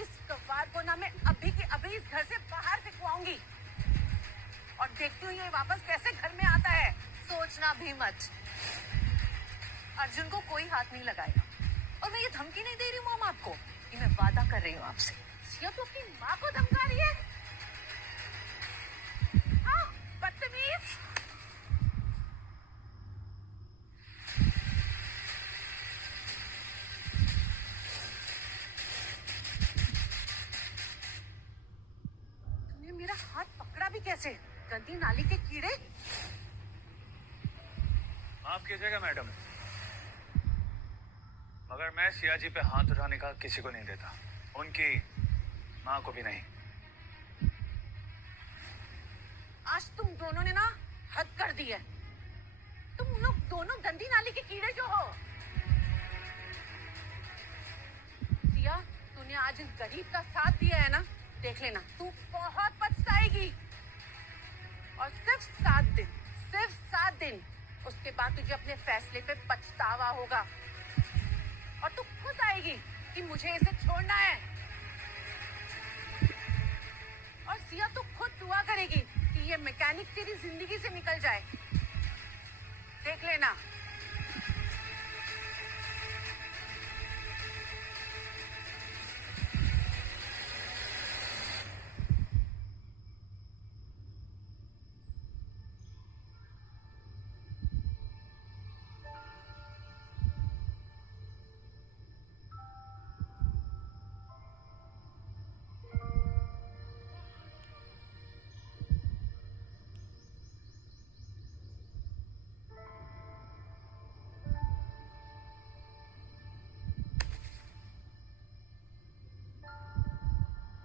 इस कबाड़ को ना मैं अभी के अभी इस घर से बाहर फेंकवाऊंगी, और देखती हूँ ये वापस कैसे घर में आता है। सोचना भी मत, अर्जुन को कोई हाथ नहीं लगाएगा। और मैं ये धमकी नहीं दे रही हूँ मॉम आपको, ये मैं वादा कर रही हूँ आपसे। सिया, तो अपनी माँ को धमका रही है? हाँ, बदतमीज। गंदी नाली के कीड़े। माफ कीजिएगा मैडम, मगर मैं सिया जी पे हाथ उठाने का किसी को नहीं देता, उनकी माँ को भी नहीं। आज तुम दोनों ने ना हद कर दी है। तुम लोग दोनों गंदी नाली के कीड़े जो हो। सिया, तूने आज इस गरीब का साथ दिया है ना, देख लेना तू बहुत पछताएगी। और सिर्फ 7 दिन, उसके बाद तुझे अपने फैसले पे पछतावा होगा और तू खुद आएगी कि मुझे इसे छोड़ना है। और सिया, तू खुद दुआ करेगी कि ये मैकेनिक तेरी जिंदगी से निकल जाए। देख लेना।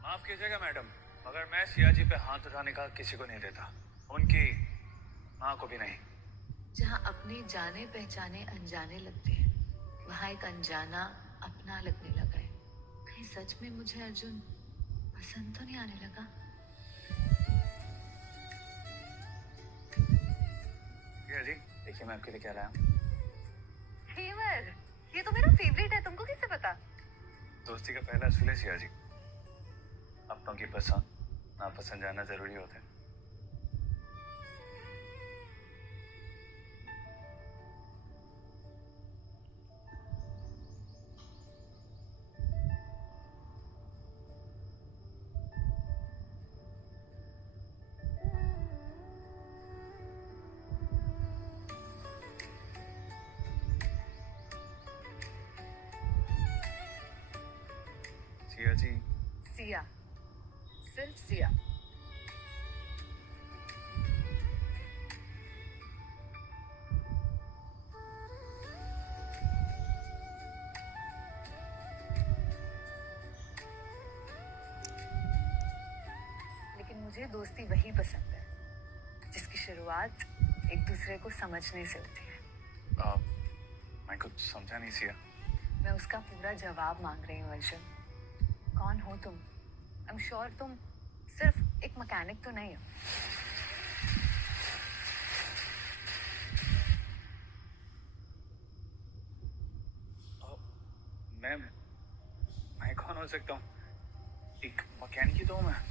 माफ कीजिएगा मैडम, मगर मैं सिया जी पे हाथ उठाने का किसी को नहीं देता, उनकी माँ को भी नहीं। जहाँ अपने जाने पहचाने अनजाने लगते हैं, वहाँ एक अनजाना अपना लगने लगा है। कहीं सच में मुझे अर्जुन पसंद तो नहीं आने लगा? सिया जी, देखिए मैं आपके लिए क्या लाया हूँ। फेवर, ये तो मेरा फेवरेट है, तुमको कैसे पता? दोस्ती का पहला असूल है सिया जी, अपनों की पसंद नापसंद जानना जरूरी होता है। सिया जी, सिया, सिर्फ सिया। लेकिन मुझे दोस्ती वही पसंद है जिसकी शुरुआत एक दूसरे को समझने से होती है। मैं कुछ समझा नहीं सिया। मैं उसका पूरा जवाब मांग रही हूँ अर्जुन। कौन हो तुम? आई एम श्योर तुम सिर्फ एक मैकेनिक तो नहीं हो। मैं कौन हो सकता हूँ? एक मैकेनिक ही तो हूँ मैं।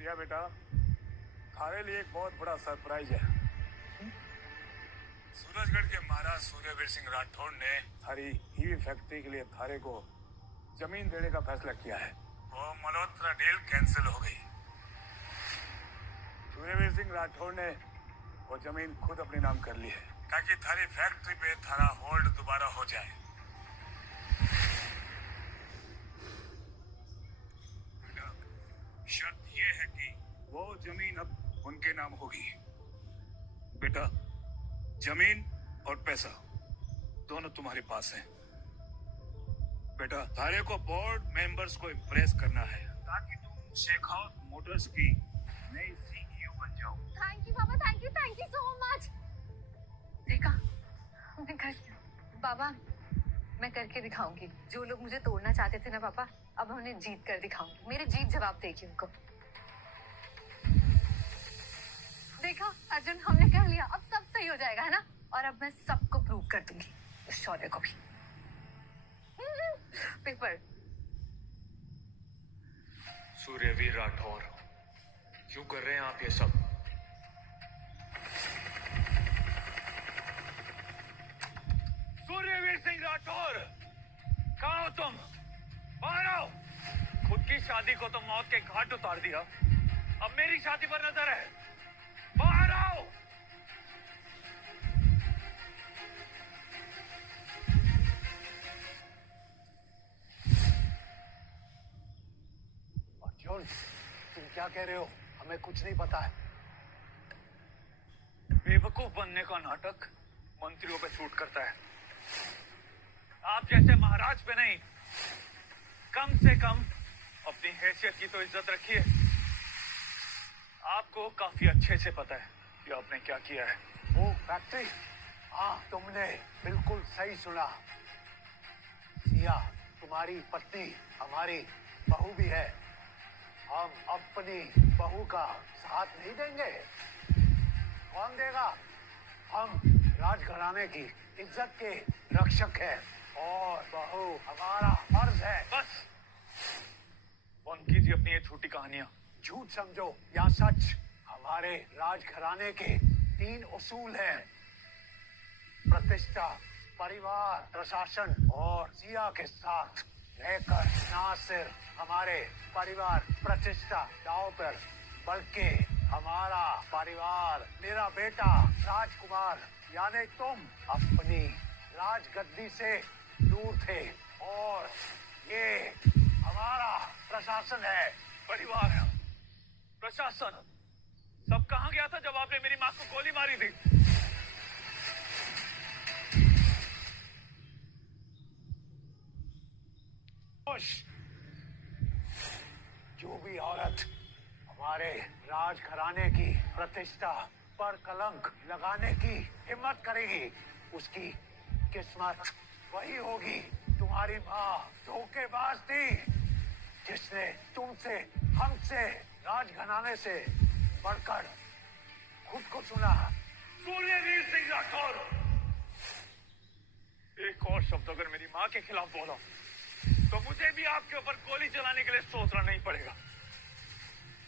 सिया बेटा, थारे लिए एक बहुत बड़ा सरप्राइज है। सूरजगढ़ के महाराज सूर्यवीर सिंह राठौड़ ने थारी ईवी फैक्ट्री के लिए थारे को जमीन देने का फैसला किया है। वो मल्होत्रा डील कैंसिल हो गई। सूर्यवीर सिंह राठौड़ ने वो जमीन खुद अपने नाम कर ली है ताकि थारी फैक्ट्री पे थारा होल्ड दोबारा हो जाए। शर्त ये है कि वो जमीन अब उनके नाम होगी। बेटा, जमीन और पैसा दोनों तुम्हारे पास हैं। बेटा, थारे को बोर्ड मेंबर्स को इम्प्रेस करना है ताकि तुम शेखावत मोटर्स की नई सीईओ बन जाओ। थैंक यू पापा, थैंक यू सो मच। देखा, मैं बाबा, मैं करके दिखाऊंगी। जो लोग मुझे तोड़ना चाहते थे ना पापा, अब मैं उन्हें जीत कर दिखाऊंगी। मेरी जीत जवाब देगी उनको। देखा अर्जुन, हमने कर लिया। अब सब सही हो जाएगा, है ना? और अब मैं सबको प्रूव कर दूंगी, उस शौर्य को भी। पेपर। सूर्यवीर राठौर, क्यों कर रहे हैं आप ये सब? सूर्यवीर सिंह राठौर, कहाँ हो तुम? बाहर आओ। खुद की शादी को तो मौत के घाट उतार दिया, अब मेरी शादी पर नजर है। बाहर आओ। अर्जुन, तुम क्या कह रहे हो? हमें कुछ नहीं पता है। बेवकूफ बनने का नाटक मंत्रियों पे सूट करता है। आप जैसे महाराज पे नहीं, कम से कम अपनी हैसियत की तो इज्जत रखिए। आपको काफी अच्छे से पता है कि आपने क्या किया है। वो फैक्ट्री? हाँ, तुमने बिल्कुल सही सुना। सिया, तुम्हारी पत्नी हमारी बहू भी है। हम अपनी बहू का साथ नहीं देंगे। कौन देगा? हम राजघराने की इज्जत के रक्षक हैं और बहू हमारा फर्ज है। बस बंद कीजिए अपनी ये झूठी कहानियां। झूठ समझो या सच, हमारे राजघराने के 3 उसूल हैं: प्रतिष्ठा, परिवार, प्रशासन। और सिया के साथ रहकर ना सिर्फ हमारे परिवार प्रतिष्ठा दांव पर, बल्कि हमारा परिवार, मेरा बेटा राजकुमार यानी तुम, अपनी राजगद्दी से दूर थे। और ये हमारा प्रशासन है। परिवार, प्रशासन, सब कहाँ गया था जब आपने मेरी माँ को गोली मारी थी? जो भी औरत हमारे राजघराने की प्रतिष्ठा पर कलंक लगाने की हिम्मत करेगी, उसकी किस्मत वही होगी। तुम्हारी माँ धोखेबाज थी, जिसने तुमसे, हमसे, राजघराने से बढ़कर खुद को चुना। सूर्यवीर सिंह राठौर, एक और शब्द अगर मेरी माँ के खिलाफ बोला तो मुझे भी आपके ऊपर गोली चलाने के लिए सोचना नहीं पड़ेगा।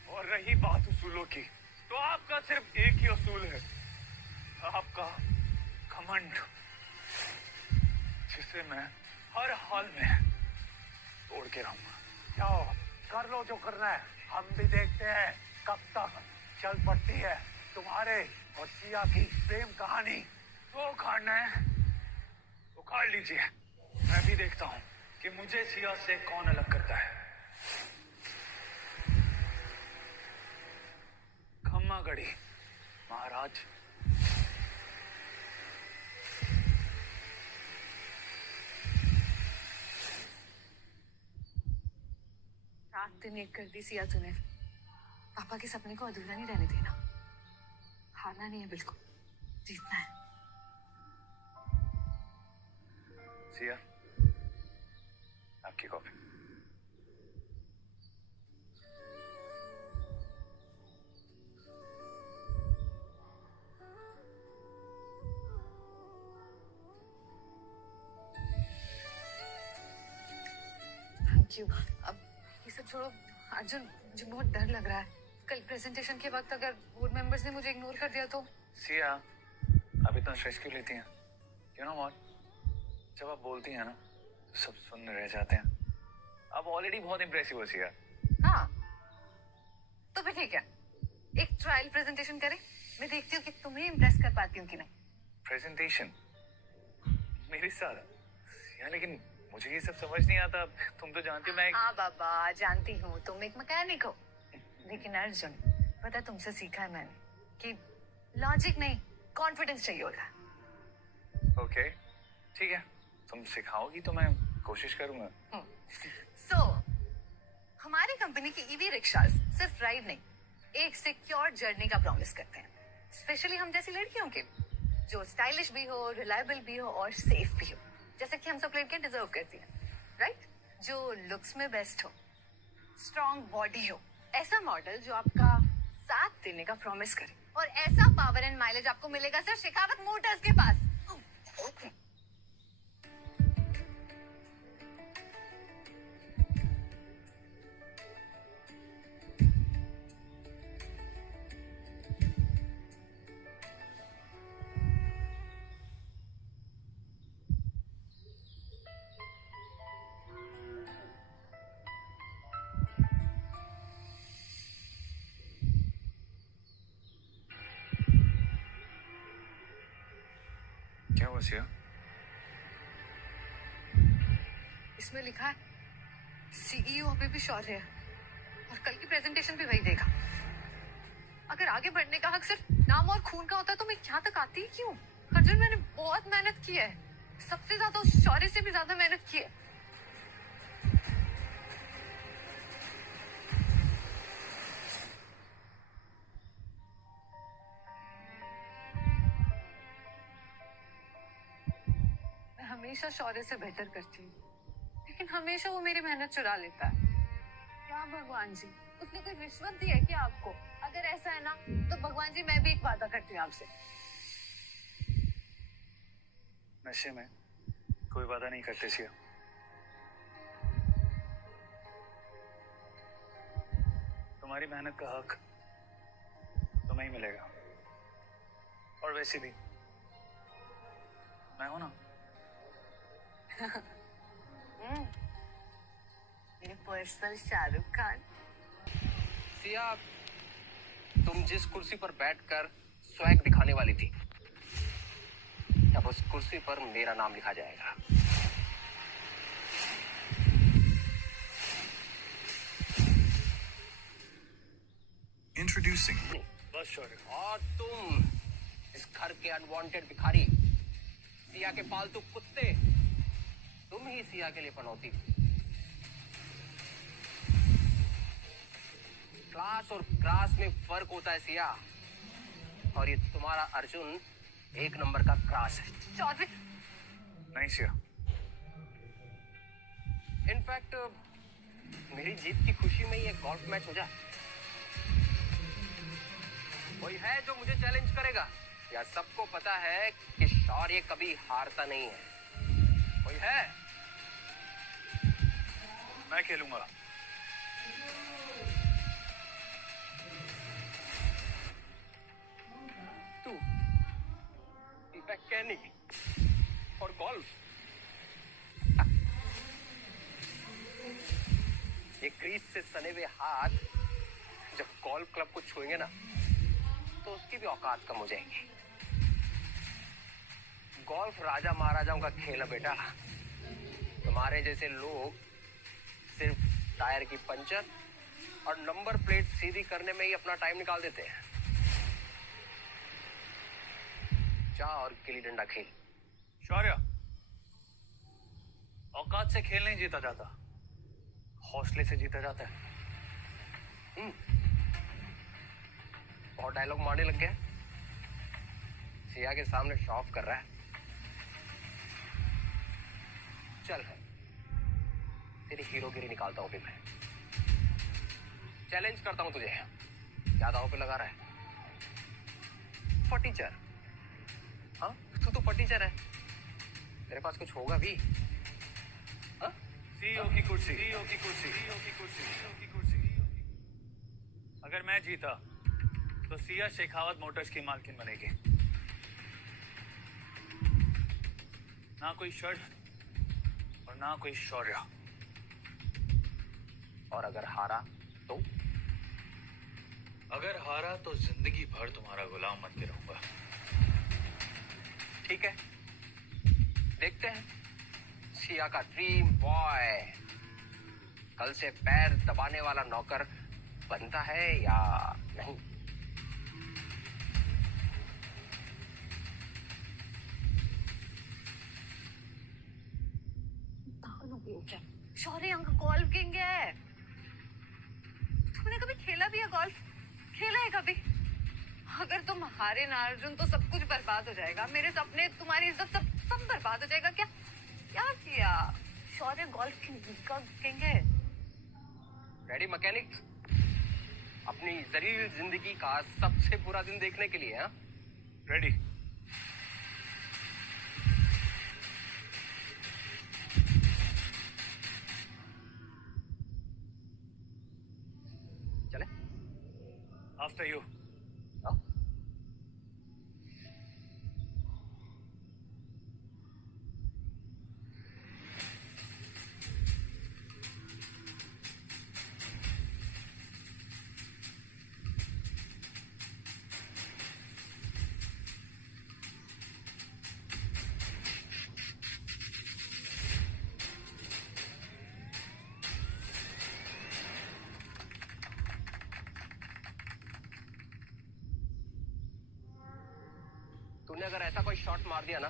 और रही बात उसूलों की, तो आपका सिर्फ एक ही उसूल है, आपका घमंड, जिसे मैं हर हाल में तोड़ के रहूंगा। जाओ, कर लो जो करना है। हम भी देखते हैं कब तक चल पड़ती है तुम्हारे और सिया की प्रेम कहानी। तो उखाड़ना है, उखाड़ लीजिए। मैं भी देखता हूँ कि मुझे सिया से कौन अलग करता है। खम्मा गढ़ी महाराज। रात दिन एक कर दी सिया तूने। पापा के सपने को अधूरा नहीं रहने देना। हारना नहीं है, बिल्कुल जीतना है। सिया, आपकी कॉफी। Thank you. अब ये सब छोड़ो अर्जुन, मुझे बहुत डर लग रहा है। कल प्रेजेंटेशन के वक्त अगर बोर्ड मेंबर्स ने मुझे इग्नोर कर दिया तो? सिया, आप इतना स्ट्रेस क्यों लेती हैं? यू नो व्हाट, जब आप बोलती हैं ना तो सब सुन रह जाते हैं। आप ऑलरेडी बहुत इंप्रेसिव हो सिया। हाँ, तो फिर ठीक है, एक ट्रायल प्रेजेंटेशन करें। मैं देखती हूँ कि तुम्हें इम्प्रेस कर पाती हूँ कि नहीं। प्रेजेंटेशन मेरे साथ? सिया, लेकिन मुझे ये सब समझ नहीं आता। तुम तो जानती हो मैं हाँ बाबा, जानती हूँ तुम एक मैकेनिक हो, लेकिन अर्जुन पता तुमसे सीखा है मैंने कि लॉजिक नहीं, कॉन्फिडेंस चाहिए होता है। ओके, ठीक है, तुम सिखाओगी तो मैं कोशिश करूंगा। सो हमारी कंपनी की ईवी रिक्शास सिर्फ राइड नहीं, एक सिक्योर जर्नी का प्रॉमिस करते हैं। स्पेशली हम जैसी लड़कियों के, जो स्टाइलिश भी हो, रिलायबल भी हो और सेफ भी हो, जैसे कि हम सब लड़कियां डिजर्व करती हैं, राइट? जो लुक्स में बेस्ट हो, स्ट्रॉन्ग बॉडी हो, ऐसा मॉडल जो आपका साथ देने का प्रॉमिस करे, और ऐसा पावर एंड माइलेज आपको मिलेगा सिर्फ शेखावत मोटर्स के पास। क्या हुआ सिया? इसमें लिखा है सीईओ अभी भी शौर्य है और कल की प्रेजेंटेशन भी वही देगा। अगर आगे बढ़ने का हक सिर्फ नाम और खून का होता तो मैं यहाँ तक आती ही क्यों? अर्जुन, मैंने बहुत मेहनत की है, सबसे ज्यादा उस शौर्य से भी ज्यादा मेहनत की है। मैं हमेशा शौर्य से बेहतर करती हूँ, लेकिन हमेशा वो मेरी मेहनत चुरा लेता है। क्या भगवान जी, उसने कोई रिश्वत दी है क्या आपको? अगर ऐसा है ना तो भगवान जी मैं भी एक वादा करती हूँ आपसे। नशे में कोई वादा नहीं करते सिया। तुम्हारी मेहनत का हक तुम्हें ही मिलेगा। और वैसे भी मैं हूं ना। मेरे पर्सनल शाहरुख खान। सिया, तुम जिस कुर्सी पर बैठकर स्वैग दिखाने वाली थी, अब उस कुर्सी पर मेरा नाम लिखा जाएगा। Introducing. बस शौर्य। और तुम इस घर के अनवांटेड भिखारी, सिया के पालतू कुत्ते, तुम ही सिया के लिए पनौती। क्लास और क्रास में फर्क होता है सिया, और ये तुम्हारा अर्जुन एक नंबर का क्रास है। चौधरी नहीं सिया। इनफैक्ट मेरी जीत की खुशी में ये गोल्फ मैच हो जाए। कोई है जो मुझे चैलेंज करेगा? या सबको पता है कि शौर्य कभी हारता नहीं है? कोई है? मैं खेलूंगा। तू मैकेनिक और गोल्फ? ये क्रीज से सने हुए हाथ जब गोल्फ क्लब को छुएंगे ना, तो उसकी भी औकात कम हो जाएगी। गोल्फ राजा महाराजाओं का खेल है बेटा। तुम्हारे जैसे लोग सिर्फ टायर की पंचर और नंबर प्लेट सीधी करने में ही अपना टाइम निकाल देते हैं। जा और गिल्ली डंडा खेल। शौर्य, औकात से खेल नहीं जीता जाता, हौसले से जीता जाता है। और डायलॉग मारने लग गया। सिया के सामने शो ऑफ कर रहा है। चल तेरी हीरोगिरी निकालता हूं भी मैं। चैलेंज करता हूं तुझे। क्या दांव पे लगा रहा है? फटीचर। हाँ, तू तो फटीचर है। तेरे पास कुछ होगा भी? सीईओ की कुर्सी, सीईओ की कुर्सी, सीईओ की कुर्सी, सीईओ की कुर्सी। अगर मैं जीता तो सिया शेखावत मोटर्स की मालकिन बनेगी। ना कोई शर्त और ना कोई शौर्य। और अगर हारा तो? अगर हारा तो जिंदगी भर तुम्हारा गुलाम बन के रहूंगा। ठीक है, देखते हैं सिया का ड्रीम बॉय कल से पैर दबाने वाला नौकर बनता है या नहीं। शौर्य अंक गोल्फ किंग है। तुमने कभी खेला भी है गोल्फ? खेला है कभी? अगर तुम हारे ना अर्जुन तो सब कुछ बर्बाद हो जाएगा। मेरे सपने, तुम्हारी इज्जत, सब बर्बाद हो जाएगा। क्या क्या किया? शौर्य गोल्फ किंग है। Ready mechanic? अपनी जलील जिंदगी का सबसे बुरा दिन देखने के लिए? हाँ, रेडी। चले आफ्टर यू। तूने अगर ऐसा कोई शॉट मार दिया ना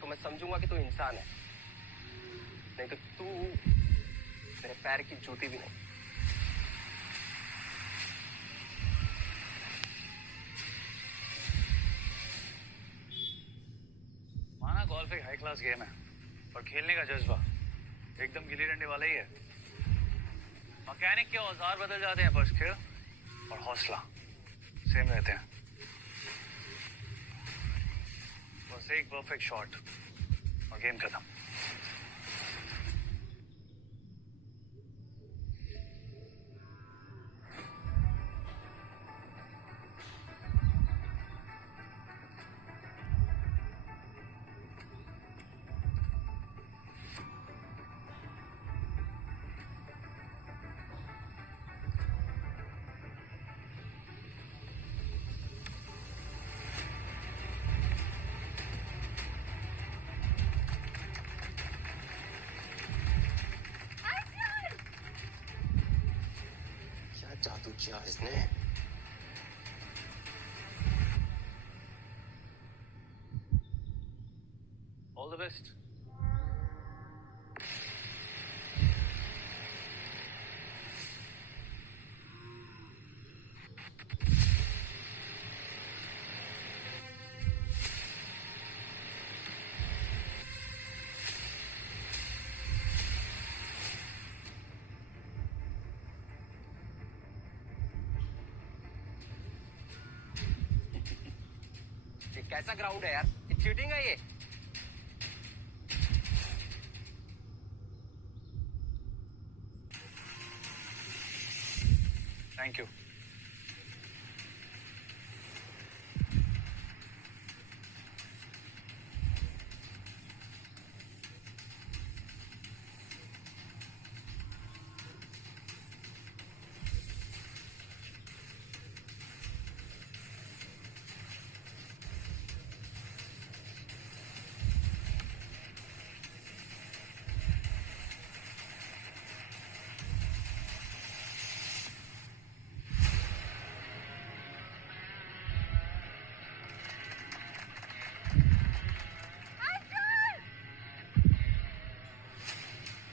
तो मैं समझूंगा कि तू इंसान है, नहीं तो तू मेरे पैर की जूती भी नहीं। माना गोल्फ एक हाई क्लास गेम है, पर खेलने का जज्बा एकदम गिल्ली डंडे वाला ही है। मैकेनिक के औजार बदल जाते हैं पर स्किल और हौसला सेम रहते हैं। बस एक परफेक्ट शॉट और गेम खत्म। जादू किया इसने। All the best. कैसा ग्राउंड है यार, ये चीटिंग है ये। Thank you.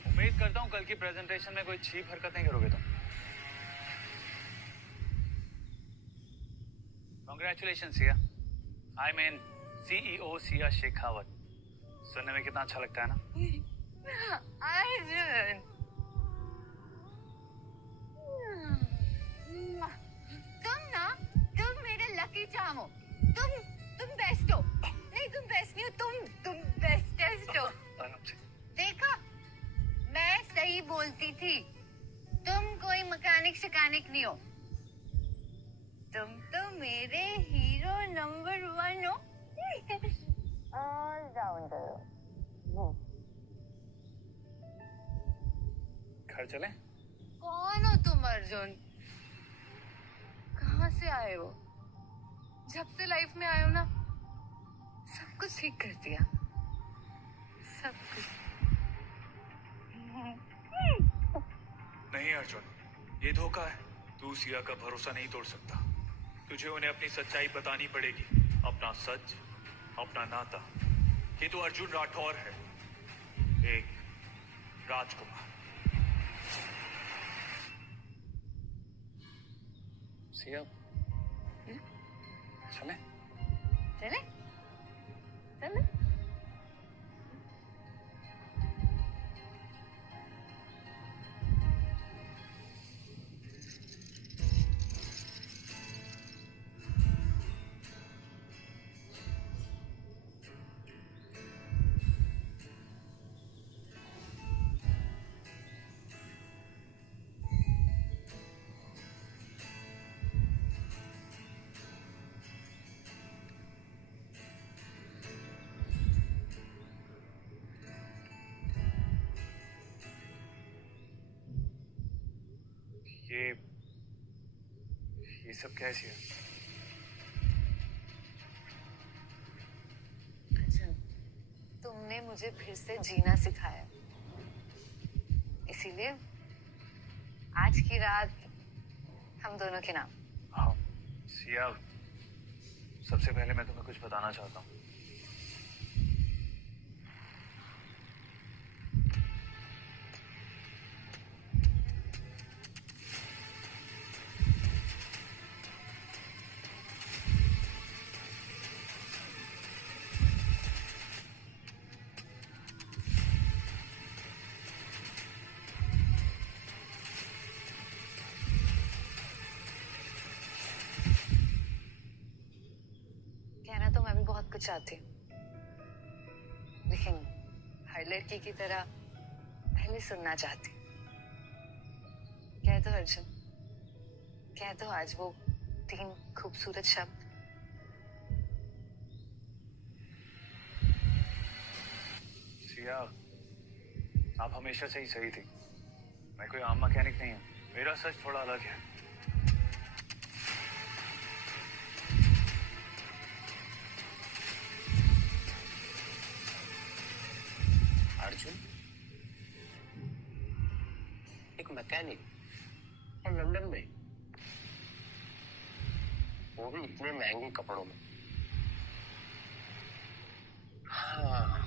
उम्मीद करता हूँ कल की प्रेजेंटेशन में कोई चीप हरकत नहीं करोगे तुम। Congratulation Siya. I mean CEO Siya Shekhawat. सुनने में कितना अच्छा लगता है ना? अर्जुन, तुम मेरे लकी चार्म हो। तुम बेस्ट हो। नहीं, तुम बेस्ट नहीं हो, तुम बेस्टेस्ट हो। देखा, मैं सही बोलती थी। तुम कोई मैकेनिक शिकानिक नहीं हो, तुम तो मेरे हीरो नंबर 1 हो। ऑलराउंडर हो। घर चलें? कौन हो तुम अर्जुन? कहाँ से आए हो? जब से लाइफ में आए हो ना, सब कुछ ठीक कर दिया, सब कुछ। नहीं अर्जुन, ये धोखा है। तू सिया का भरोसा नहीं तोड़ सकता। तुझे उन्हें अपनी सच्चाई बतानी पड़ेगी, अपना सच, अपना नाता कि तू अर्जुन राठौर है, एक राजकुमार। सिया, चले? चले? चले? ये सब कैसे है? अच्छा, तुमने मुझे फिर से जीना सिखाया, इसीलिए आज की रात हम दोनों के नाम। हाँ सिया, सबसे पहले मैं तुम्हें कुछ बताना चाहता हूँ। कहना तो मैं भी बहुत कुछ चाहती हूँ, लेकिन हर लड़की की तरह पहले सुनना चाहती हूँ। कह दो अर्जुन, कह दो आज वो 3 खूबसूरत शब्द। सिया, आप हमेशा से ही सही थी। मैं कोई आम मैकेनिक नहीं हूँ। मेरा सच थोड़ा अलग है। अर्जुन, एक मैकेनिक और लंदन में, वो भी इतने महंगे कपड़ों में। हाँ,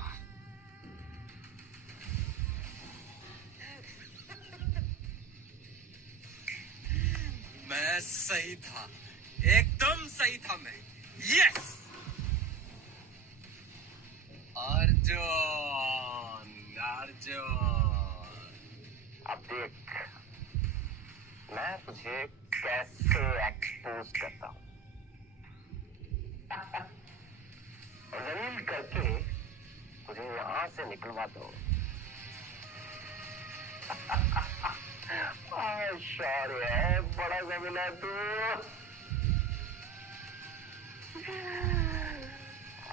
मैं सही था, एकदम सही था मैं। यस अर्जुन, अर्जुन। अब देख मैं तुझे कैसे एक्सपोज करता हूँ। और जमीन करके मुझे यहाँ से निकलवा दो। शौर्य, बड़ा जमीन है तू।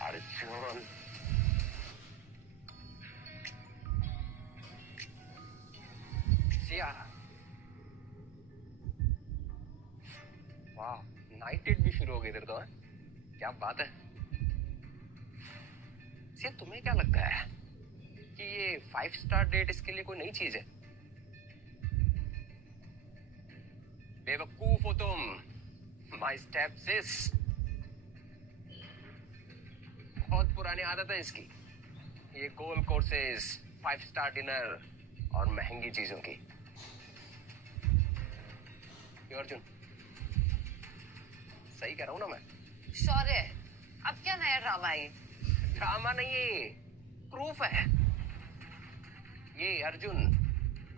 अर्जुन, सिया, वाह, नाइट डेट भी शुरू हो गई इधर तो है? क्या बात है। सिया, तुम्हें क्या लगता है कि ये 5 स्टार डेट इसके लिए कोई नई चीज है? बेवकूफ हो तुम। माई स्टेप सिस, बहुत पुरानी आदत है इसकी, ये गोल कोर्सेज, 5 स्टार डिनर और महंगी चीजों की। क्यों अर्जुन, सही कह रहा हूं ना मैं? शौर्य, अब क्या नया ड्रामा है? ड्रामा नहीं है, प्रूफ है। ये अर्जुन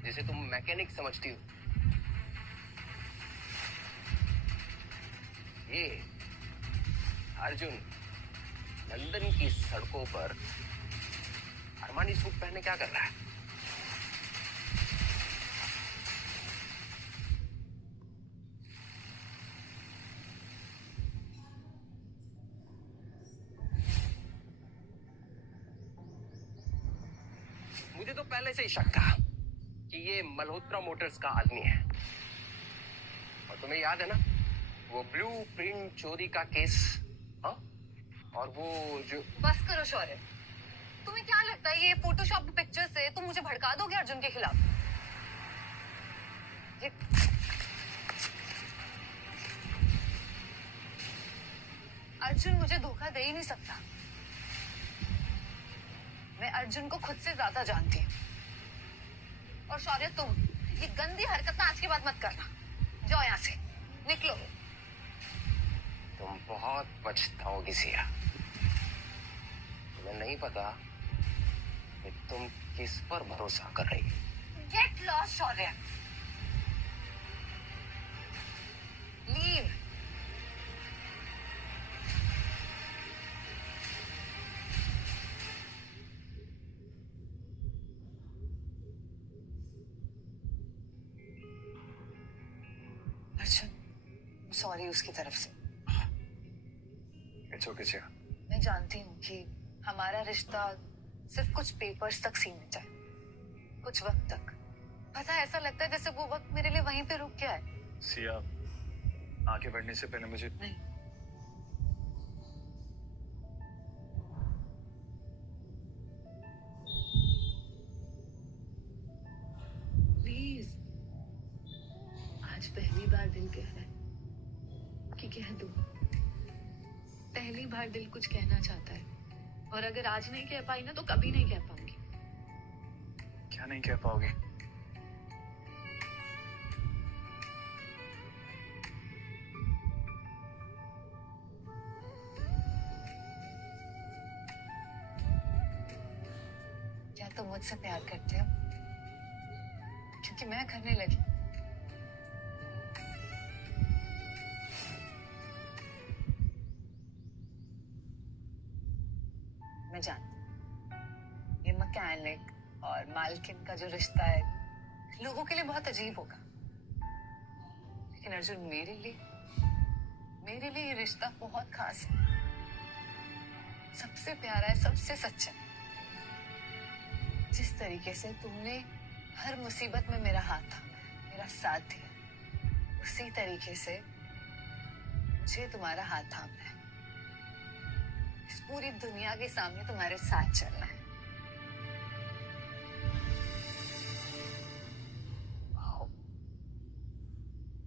जिसे तुम मैकेनिक समझती हो, ये अर्जुन लंदन की सड़कों पर अरमानी सूट पहने क्या कर रहा है? मुझे तो पहले से ही शक था कि ये मल्होत्रा मोटर्स का आदमी है। और तुम्हें याद है ना वो ब्लू प्रिंट चोरी का केस? हाँ, और वो जो... बस करो शौर्य, तुम्हें क्या लगता है ये फोटोशॉप पिक्चर से तुम मुझे भड़का दोगे अर्जुन के खिलाफ? अर्जुन मुझे धोखा दे ही नहीं सकता। मैं अर्जुन को खुद से ज्यादा जानती हूँ। और शौर्य, तुम ये गंदी हरकत आज के बाद मत करना। जाओ यहाँ से, निकलो। तुम बहुत पछताओगी सिया। तुम्हें नहीं पता कि तुम किस पर भरोसा कर रही हो। गेट लॉस्ट शौर्य, लीव। अर्जुन, सॉरी उसकी तरफ से। It's okay Siya. मैं जानती हूँ कि हमारा रिश्ता सिर्फ कुछ पेपर्स तक सीमित है, कुछ वक्त तक। पता है, ऐसा लगता है जैसे वो वक्त मेरे लिए वहीं पे रुक गया है। सिया, आगे बढ़ने से पहले मुझे... नहीं, प्लीज, आज पहली बार दिल कह रहा है कि कह दो। पहली बार दिल कुछ कहना चाहता है, और अगर आज नहीं कह पाई ना तो कभी नहीं कह पाऊंगी। क्या नहीं कह पाओगे? क्या तुम मुझसे प्यार करते हो? क्योंकि मैं करने लगी। मैं जानती, ये मैकेनिक और मालकिन का जो रिश्ता है लोगों के लिए बहुत अजीब होगा, लेकिन अर्जुन मेरे लिए ये रिश्ता बहुत खास है, सबसे प्यारा है, सबसे सच्चा। जिस तरीके से तुमने हर मुसीबत में मेरा हाथ था, मेरा साथ दिया, उसी तरीके से मुझे तुम्हारा हाथ थामना है। इस पूरी दुनिया के सामने तुम्हारे साथ चलना है।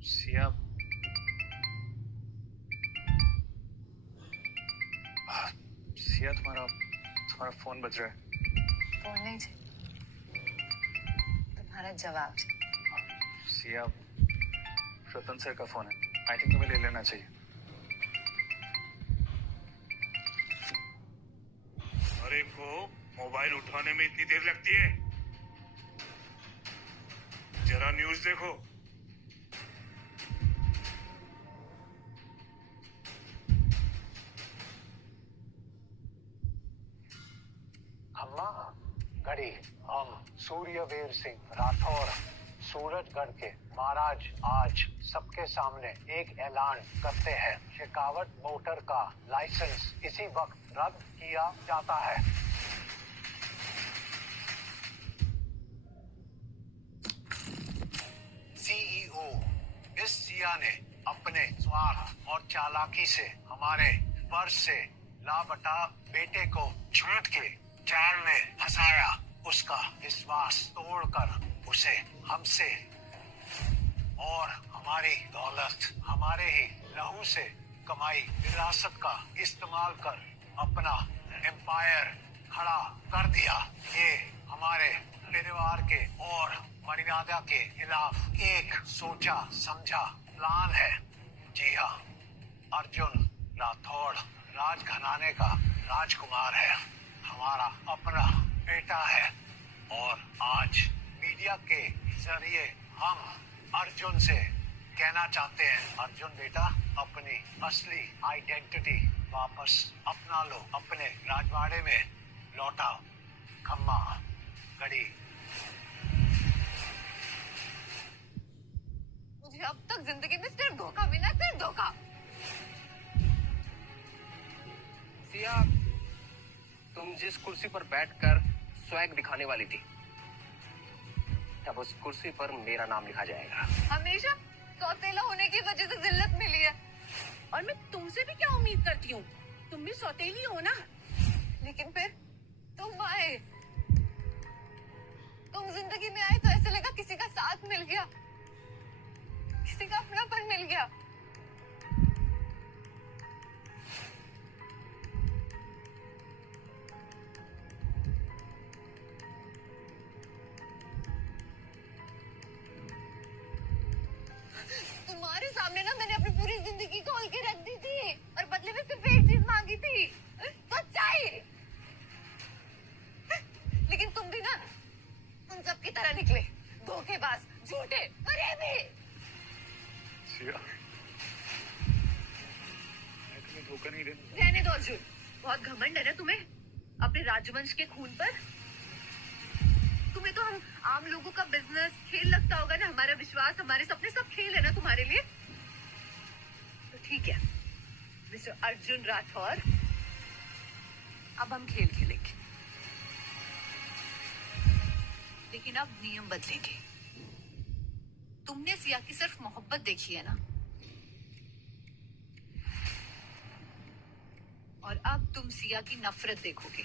सिया, सिया तुम्हारा फोन बज रहा है। फोन नहीं चाहिए, तुम्हारा जवाब। सिया, रतन सर का फोन है, आई थिंक तुम्हें ले लेना चाहिए। अरे को मोबाइल उठाने में इतनी देर लगती है? जरा न्यूज़ देखो। अम्मा, घड़ी हम सूर्यवीर सिंह राठौर सूरजगढ़ के महाराज आज सबके सामने एक ऐलान करते हैं। शेखावत मोटर का लाइसेंस इसी वक्त रद्द किया जाता है। सीईओ इस सिया ने अपने स्वार्थ और चालाकी से हमारे पर्स से लापता बेटे को छूट के जाल में फंसाया। उसका विश्वास तोड़कर उसे हमसे और हमारी दौलत, हमारे ही लहू से कमाई विरासत का इस्तेमाल कर अपना एम्पायर खड़ा कर दिया। ये हमारे परिवार के और मर्यादा के खिलाफ एक सोचा समझा प्लान है। जी हाँ, अर्जुन राठौड़ राजघराने का राजकुमार है, हमारा अपना बेटा है, और आज मीडिया के जरिए हम अर्जुन से कहना चाहते हैं, अर्जुन बेटा अपनी असली आइडेंटिटी वापस अपना लो, अपने राजवाड़े में लौटाओ। खम्मा, घड़ी। मुझे अब तक जिंदगी में सिर्फ धोखा मिला, सिर्फ धोखा। सिया, तुम जिस कुर्सी पर बैठकर स्वैग दिखाने वाली थी, तब उस कुर्सी पर मेरा नाम लिखा जाएगा। हमेशा सौतेला होने की वजह से जिल्लत मिली है, और मैं तुमसे भी क्या उम्मीद करती हूँ? तुम भी सौतेली हो ना। लेकिन फिर तुम आए, तुम जिंदगी में आए तो ऐसे लगा किसी का साथ मिल गया, किसी का अपनापन मिल गया। तुम्हारे सामने ना मैंने अपनी पूरी जिंदगी खोल के रख दी थी, और बदले में सिर्फ एक चीज मांगी थी, सच्चाई। लेकिन तुम भी ना उन सब की तरह निकले, धोखेबाज, झूठे, फरेबी। सिया, मैं तुम्हें धोखा नहीं देना। रहने दो अर्जुन, बहुत घमंड है ना तुम्हें अपने राजवंश के खून पर। तुम्हें तो हम आम लोगों का बिजनेस खेल लगता होगा ना, हमारा विश्वास, हमारे सपने सब खेल है ना तुम्हारे लिए। तो ठीक है मिस्टर अर्जुन राठौर, अब हम खेल खेलेंगे, लेकिन अब नियम बदलेंगे। तुमने सिया की सिर्फ मोहब्बत देखी है ना, और अब तुम सिया की नफरत देखोगे।